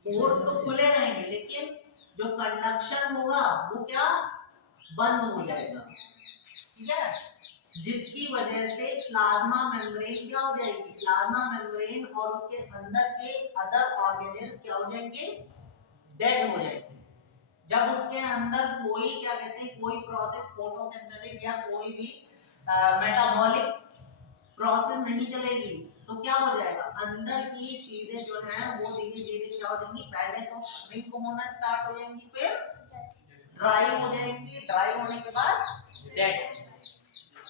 पोर्स तो खुले रहेंगे लेकिन जो कंडक्शन होगा वो क्या, बंद हो जाएगा। ठीक है, जिसकी वजह से प्लाज्मा मेम्ब्रेन क्या हो जाएगी, प्लाज्मा मेम्ब्रेन और उसके अंदर के अदर ऑर्गेनेल्स क्या हो जाएंगे, डेड हो जाएंगे। जब उसके अंदर कोई क्या कहते हैं, कोई प्रोसेस फोटोसिंथेसिस या कोई भी मेटाबॉलिक प्रोसेस नहीं चलेगी तो क्या हो जाएगा, अंदर की चीजें जो हैं वो धीरे धीरे क्या हो जाएंगी, पहले तो श्रिंक होना स्टार्ट हो जाएंगी, फिर ड्राई हो जाएंगी, ड्राई होने के बाद डेड।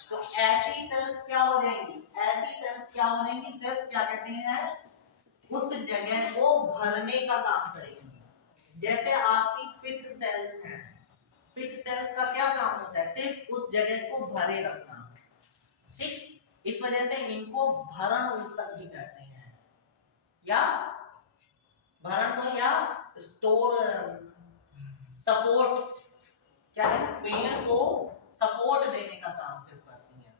तो ऐसी सेल्स क्या हो जाएंगी, ऐसी सेल्स क्या हो जाएंगी, सिर्फ क्या कहते हैं उस जगह को भरने का काम करेंगी। जैसे आपकी पित्त सेल्स हैं, पित्त सेल्स का क्या काम होता है, सिर्फ उस जगह को भरे रखना। ठीक, इस वजह से इनको भरण ऊतक भी कहते हैं, या भरण को या स्टोर सपोर्ट, क्या है, पेड़ को सपोर्ट देने का काम सिर्फ करती है।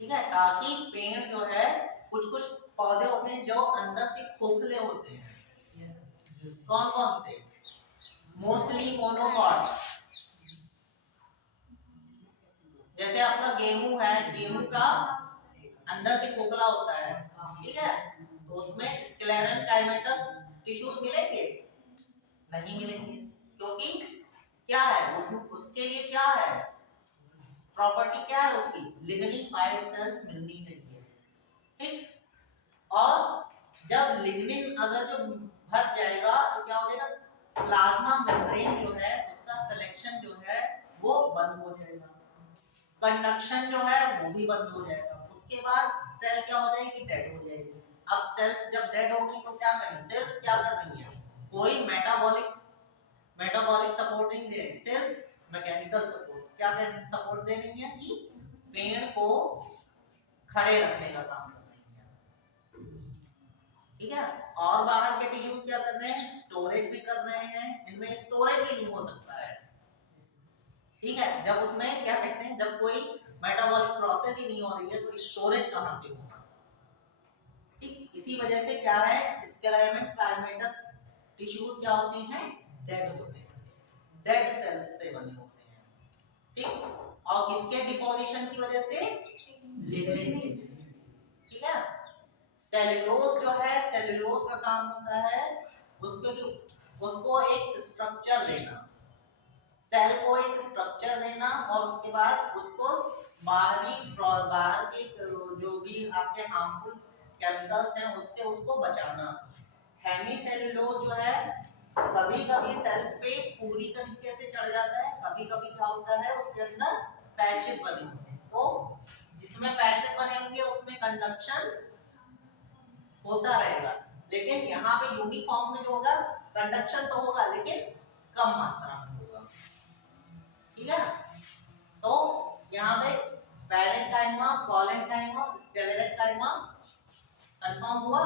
ठीक है, ताकि पेड़ जो है, कुछ कुछ पौधे होते हैं जो अंदर से खोखले होते हैं, कौन कौन से, मोस्टली मोनोकॉट्स। जैसे आपका गेहूं है, गेहूं का अंदर से खोखला होता है, ठीक है, तो उसमें स्क्लेरन काइमेटस टिश्यूज मिलेंगे, नहीं मिलेंगे, क्योंकि क्या है उसके लिए क्या है, प्रॉपर्टी क्या है उसकी, लिग्निफाइड सेल्स मिलनी चाहिए। ठीक, और जब लिग्निन अगर जो भर जाएगा तो क्या हो जाएगा, प्लाज्मा मेम्ब्रेन जो है उसका सिलेक्शन जो है वो बंद हो जाएगा, कंडक्शन जो है वो भी बंद हो जाएगा। उसके बाद सेल क्या हो जाएगी, डेड हो जाएगी। अब सेल्स जब डेड हो गई तो क्या करेंगे, सिर्फ क्या कर रही है, कोई मेटाबॉलिक सपोर्ट नहीं दे रही, सिर्फ मैकेनिकल सपोर्ट। क्या सपोर्ट दे रही है कि पेड़ को खड़े रखने का काम कर रही है। ठीक है, और बाहर के टिश्यूज क्या कर रहे हैं, स्टोरेज भी कर रहे हैं, इनमें स्टोरेज ही नहीं हो सकता है। ठीक है, जब उसमें क्या कहते हैं, जब कोई मेटाबॉलिक प्रोसेस ही नहीं हो रही है तो स्टोरेज कहां से होगा। ठीक, इसी वजह से क्या है, स्क्लेरन काइमेटस टिश्यूज क्या होती हैं, डेड होते हैं, डेड सेल्स से बने होते हैं। ठीक, और किसके डिपोजिशन की वजह से, लिग्निन के। ठीक है, सेलुलोज जो है, सेलुलोज का काम होता है उसको एक स्ट्रक्चर देना, सेल को एक स्ट्रक्चर देना, और उसके बाद उसको बाहर के जो भी आपके हार्मफुल केमिकल्स हैं उससे उसको बचाना। हेमीसेलुलोज जो है कभी कभी सेल्स पे पूरी तरीके से चढ़ जाता है, कभी कभी क्या होता है उसके अंदर पैचेस बने होते हैं, तो जिसमें पैचेस बने होंगे उसमें कंडक्शन होता रहेगा, लेकिन यहाँ पे यूनिफॉर्म में जो होगा कंडक्शन तो होगा लेकिन कम मात्रा में होगा। ठीक है, तो यहाँ पे पैरेंकाइमा, कॉलेंकाइमा, स्क्लेरेंकाइमा कंफर्म हुआ।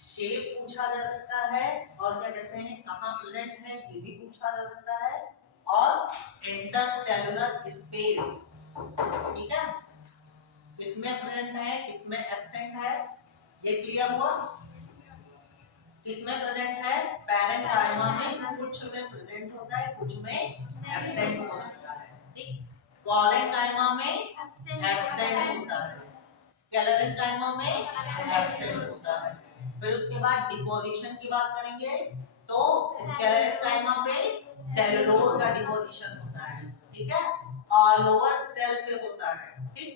शेप पूछा जा सकता है, और क्या कहते हैं कहाँ प्रेजेंट है ये भी पूछा जा सकता है, और इंटरसेलुलर स्पेस, ठीक है, किसमें प्रेजेंट है किसमें एब्सेंट है, ये क्लियर हुआ। किसमें प्रेजेंट है, पैरेंकाइमा में कुछ में प्रेजेंट होता है, कुछ में एब्सेंट हो सकता है। ठीक, कॉलेंकाइमा में एब्सेंट होता है, स्क्लेरेंकाइमा में एब्सेंट होता है। फिर उसके बाद डिपोजिशन की बात करेंगे तो स्क्लेरेंकाइमा पे सेलुलोज का डिपोजिशन होता है, ठीक है, ऑल ओवर सेल पे होता है। ठीक,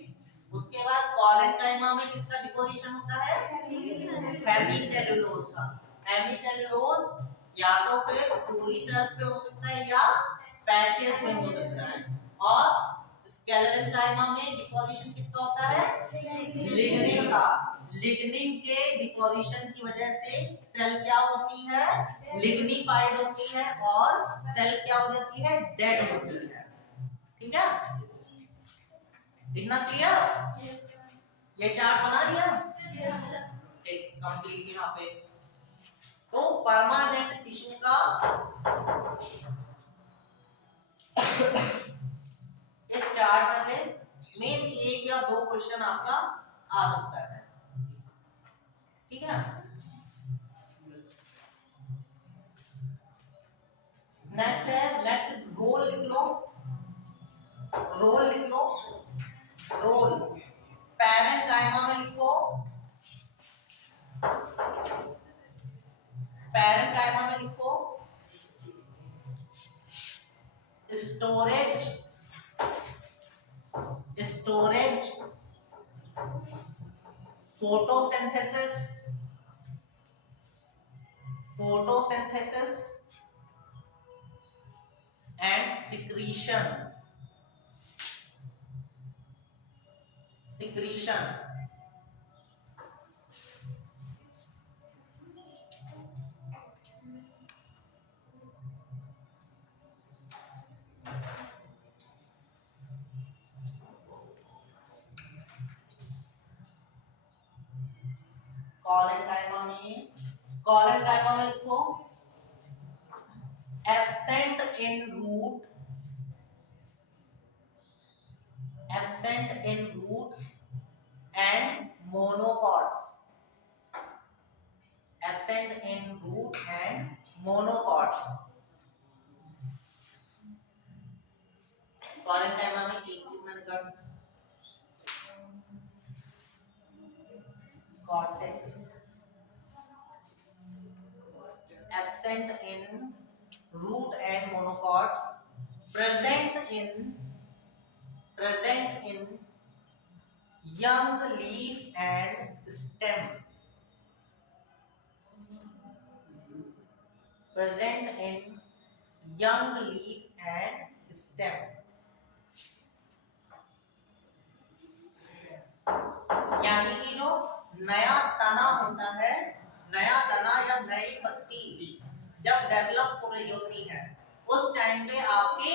उसके बाद कॉलेंकाइमा में किसका डिपोजिशन होता है, हेमीसेलुलोज का। हेमीसेलुलोज या तो फिर पूरी सेल्स पे हो सकता है या पैचेस में हो सकता है, और स्क्लेरेंकाइमा में डिपोजिशन किसका होता है, लिग्निन का। लिग्निन के डिपोजिशन की वजह से सेल क्या होती है, लिग्निफाइड होती है, और सेल क्या हो जाती है, डेड होती है। ठीक है, इतना क्लियर, ये चार्ट बना दिया, ठीक, कंप्लीट। यहाँ पे तो परमानेंट टिश्यू का इस चार्ट में भी एक या दो क्वेश्चन आपका आ सकता है। ठीक है। नेक्स्ट है, नेक्स्ट रोल लिख लो, रोल लिख लो, रोल पैरेंकाइमा में लिखो, पैरेंकाइमा में लिखो storage, storage, photosynthesis, photosynthesis and secretion, secretion. Collenchyma में लिखो absent in root, absent in root and monocots, absent in root and monocots. Collenchyma में एक चीज मैंने कर cortex, absent in root and monocots, present in young leaf and stem, present in young leaf and stem। यानी कि जो नया तना होता है, नया तना या नई पत्ती जब डेवलप हो रही होती है उस टाइम पे आपके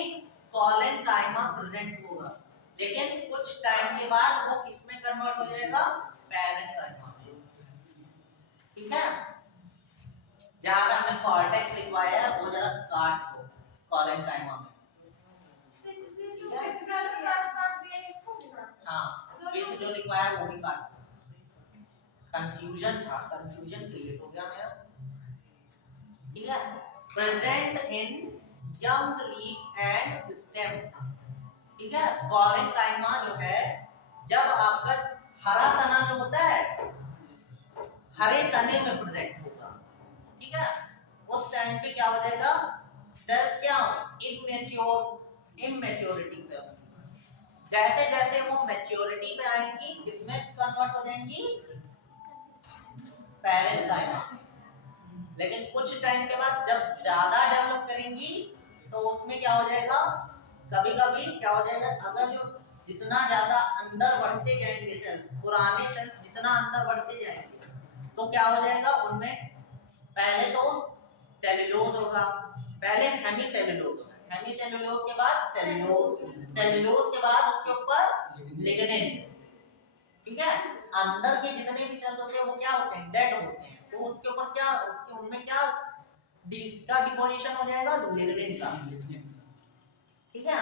कॉलेंकाइमा प्रेजेंट होगा, लेकिन कुछ टाइम के बाद वो किसमें कन्वर्ट हो जाएगा, पैरेंकाइमा में। ठीक है, जहां पे हमने कॉर्टेक्स लिखवाया है वो जरा काट दो कॉलेंकाइमा में। हाँ, ये जो लिखवाया वो भी काट दो, कंफ्यूजन था, कंफ्यूजन क्रिएट हो गया मेरा। ठीक है, present in young leaf and stem. ठीक है, कॉलेंकाइमा जो है जब आपका हरा तना जो होता है हरे तने में प्रेजेंट होगा। ठीक है, उस टाइम पे क्या हो जाएगा, सेल्स क्या इमेच्योर, इमेच्योरिटी पे होंगी। जैसे जैसे वो मैच्योरिटी पे आएंगी किसमें कन्वर्ट हो जाएंगी, पैरेंकाइमा। लेकिन कुछ टाइम के बाद जब ज्यादा डेवलप करेंगी तो उसमें क्या हो जाएगा, कभी कभी क्या हो जाएगा, अगर जो जितना ज्यादा अंदर बढ़ते जाएंगे सेल्स, पुराने सेल्स जितना अंदर बढ़ते जाएंगे तो क्या हो जाएगा, उनमें पहले तो सेलुलोज होगा, पहले हेमीसेलुलोज होगा, हेमीसेलुलोज के बाद सेलुलोज, सेलुलोज के बाद उसके ऊपर लिग्निन। ठीक है, अंदर के जितने भी सेल्स होते हैं वो क्या होते हैं, डेड होते हैं, तो उसके ऊपर क्या, उसके उनमें क्या इसका डिपोजिशन हो जाएगा, लिग्निन का। ठीक है,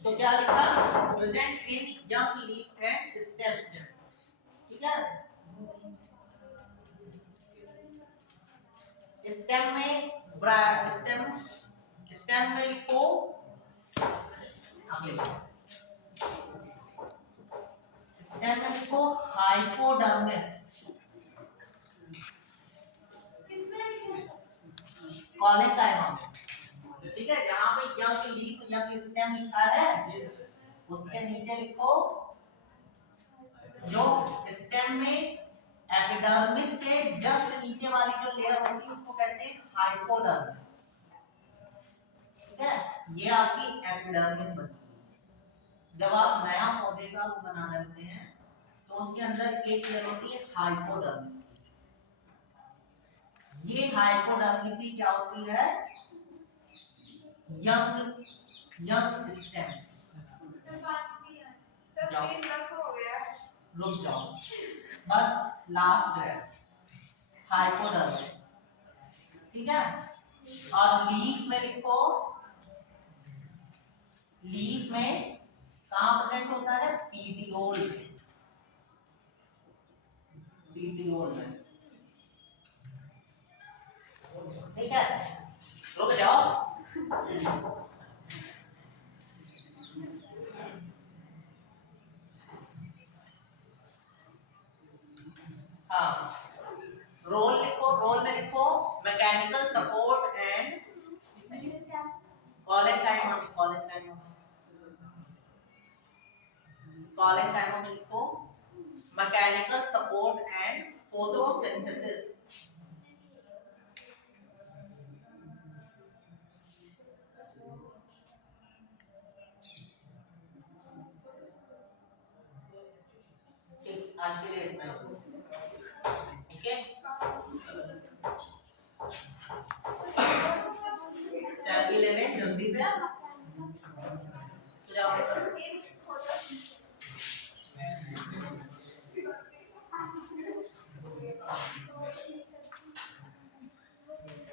तो क्या लिखा, present in young leaf and stem. ठीक है, स्टेम में स्टेम, स्टेम में लिखो, आगे स्टेम में लिखो हाइपोडर्मिस, कॉलेंकाइमा में। ठीक है, जहां पे यंग लीफ या स्टेम लिखा है उसके नीचे लिखो जो स्टेम में एपिडर्मिस के जस्ट नीचे वाली जो लेयर होती है उसको कहते हैं हाइपोडर्मिस। ठीक है, ये आपकी एपिडर्मिस बनती है। जब आप नया पौधे का वो बना रहे होते हैं तो उसके अंदर एक लेयर होती है हाइपोडर्मिस। ये हाइपोडर्मिस ही क्या होती है, यंग, यंग स्टेम। रुक जाओ, बस लास्ट है हाइपोडर्मिस। ठीक है, और लीफ में लिखो, लीफ में कहां प्रेजेंट होता है, पीटियोल, कीटियोन में। ठीक है, रुक जाओ। हाँ, रोल लिखो, रोल में लिखो mechanical support and college time में लिखो मैकेनिकल सपोर्ट एंड फोटोसिंथेसिस। ठीक, आज के लिए इतना ही। ओके, सेल्फी ले लें जल्दी से। जाओ।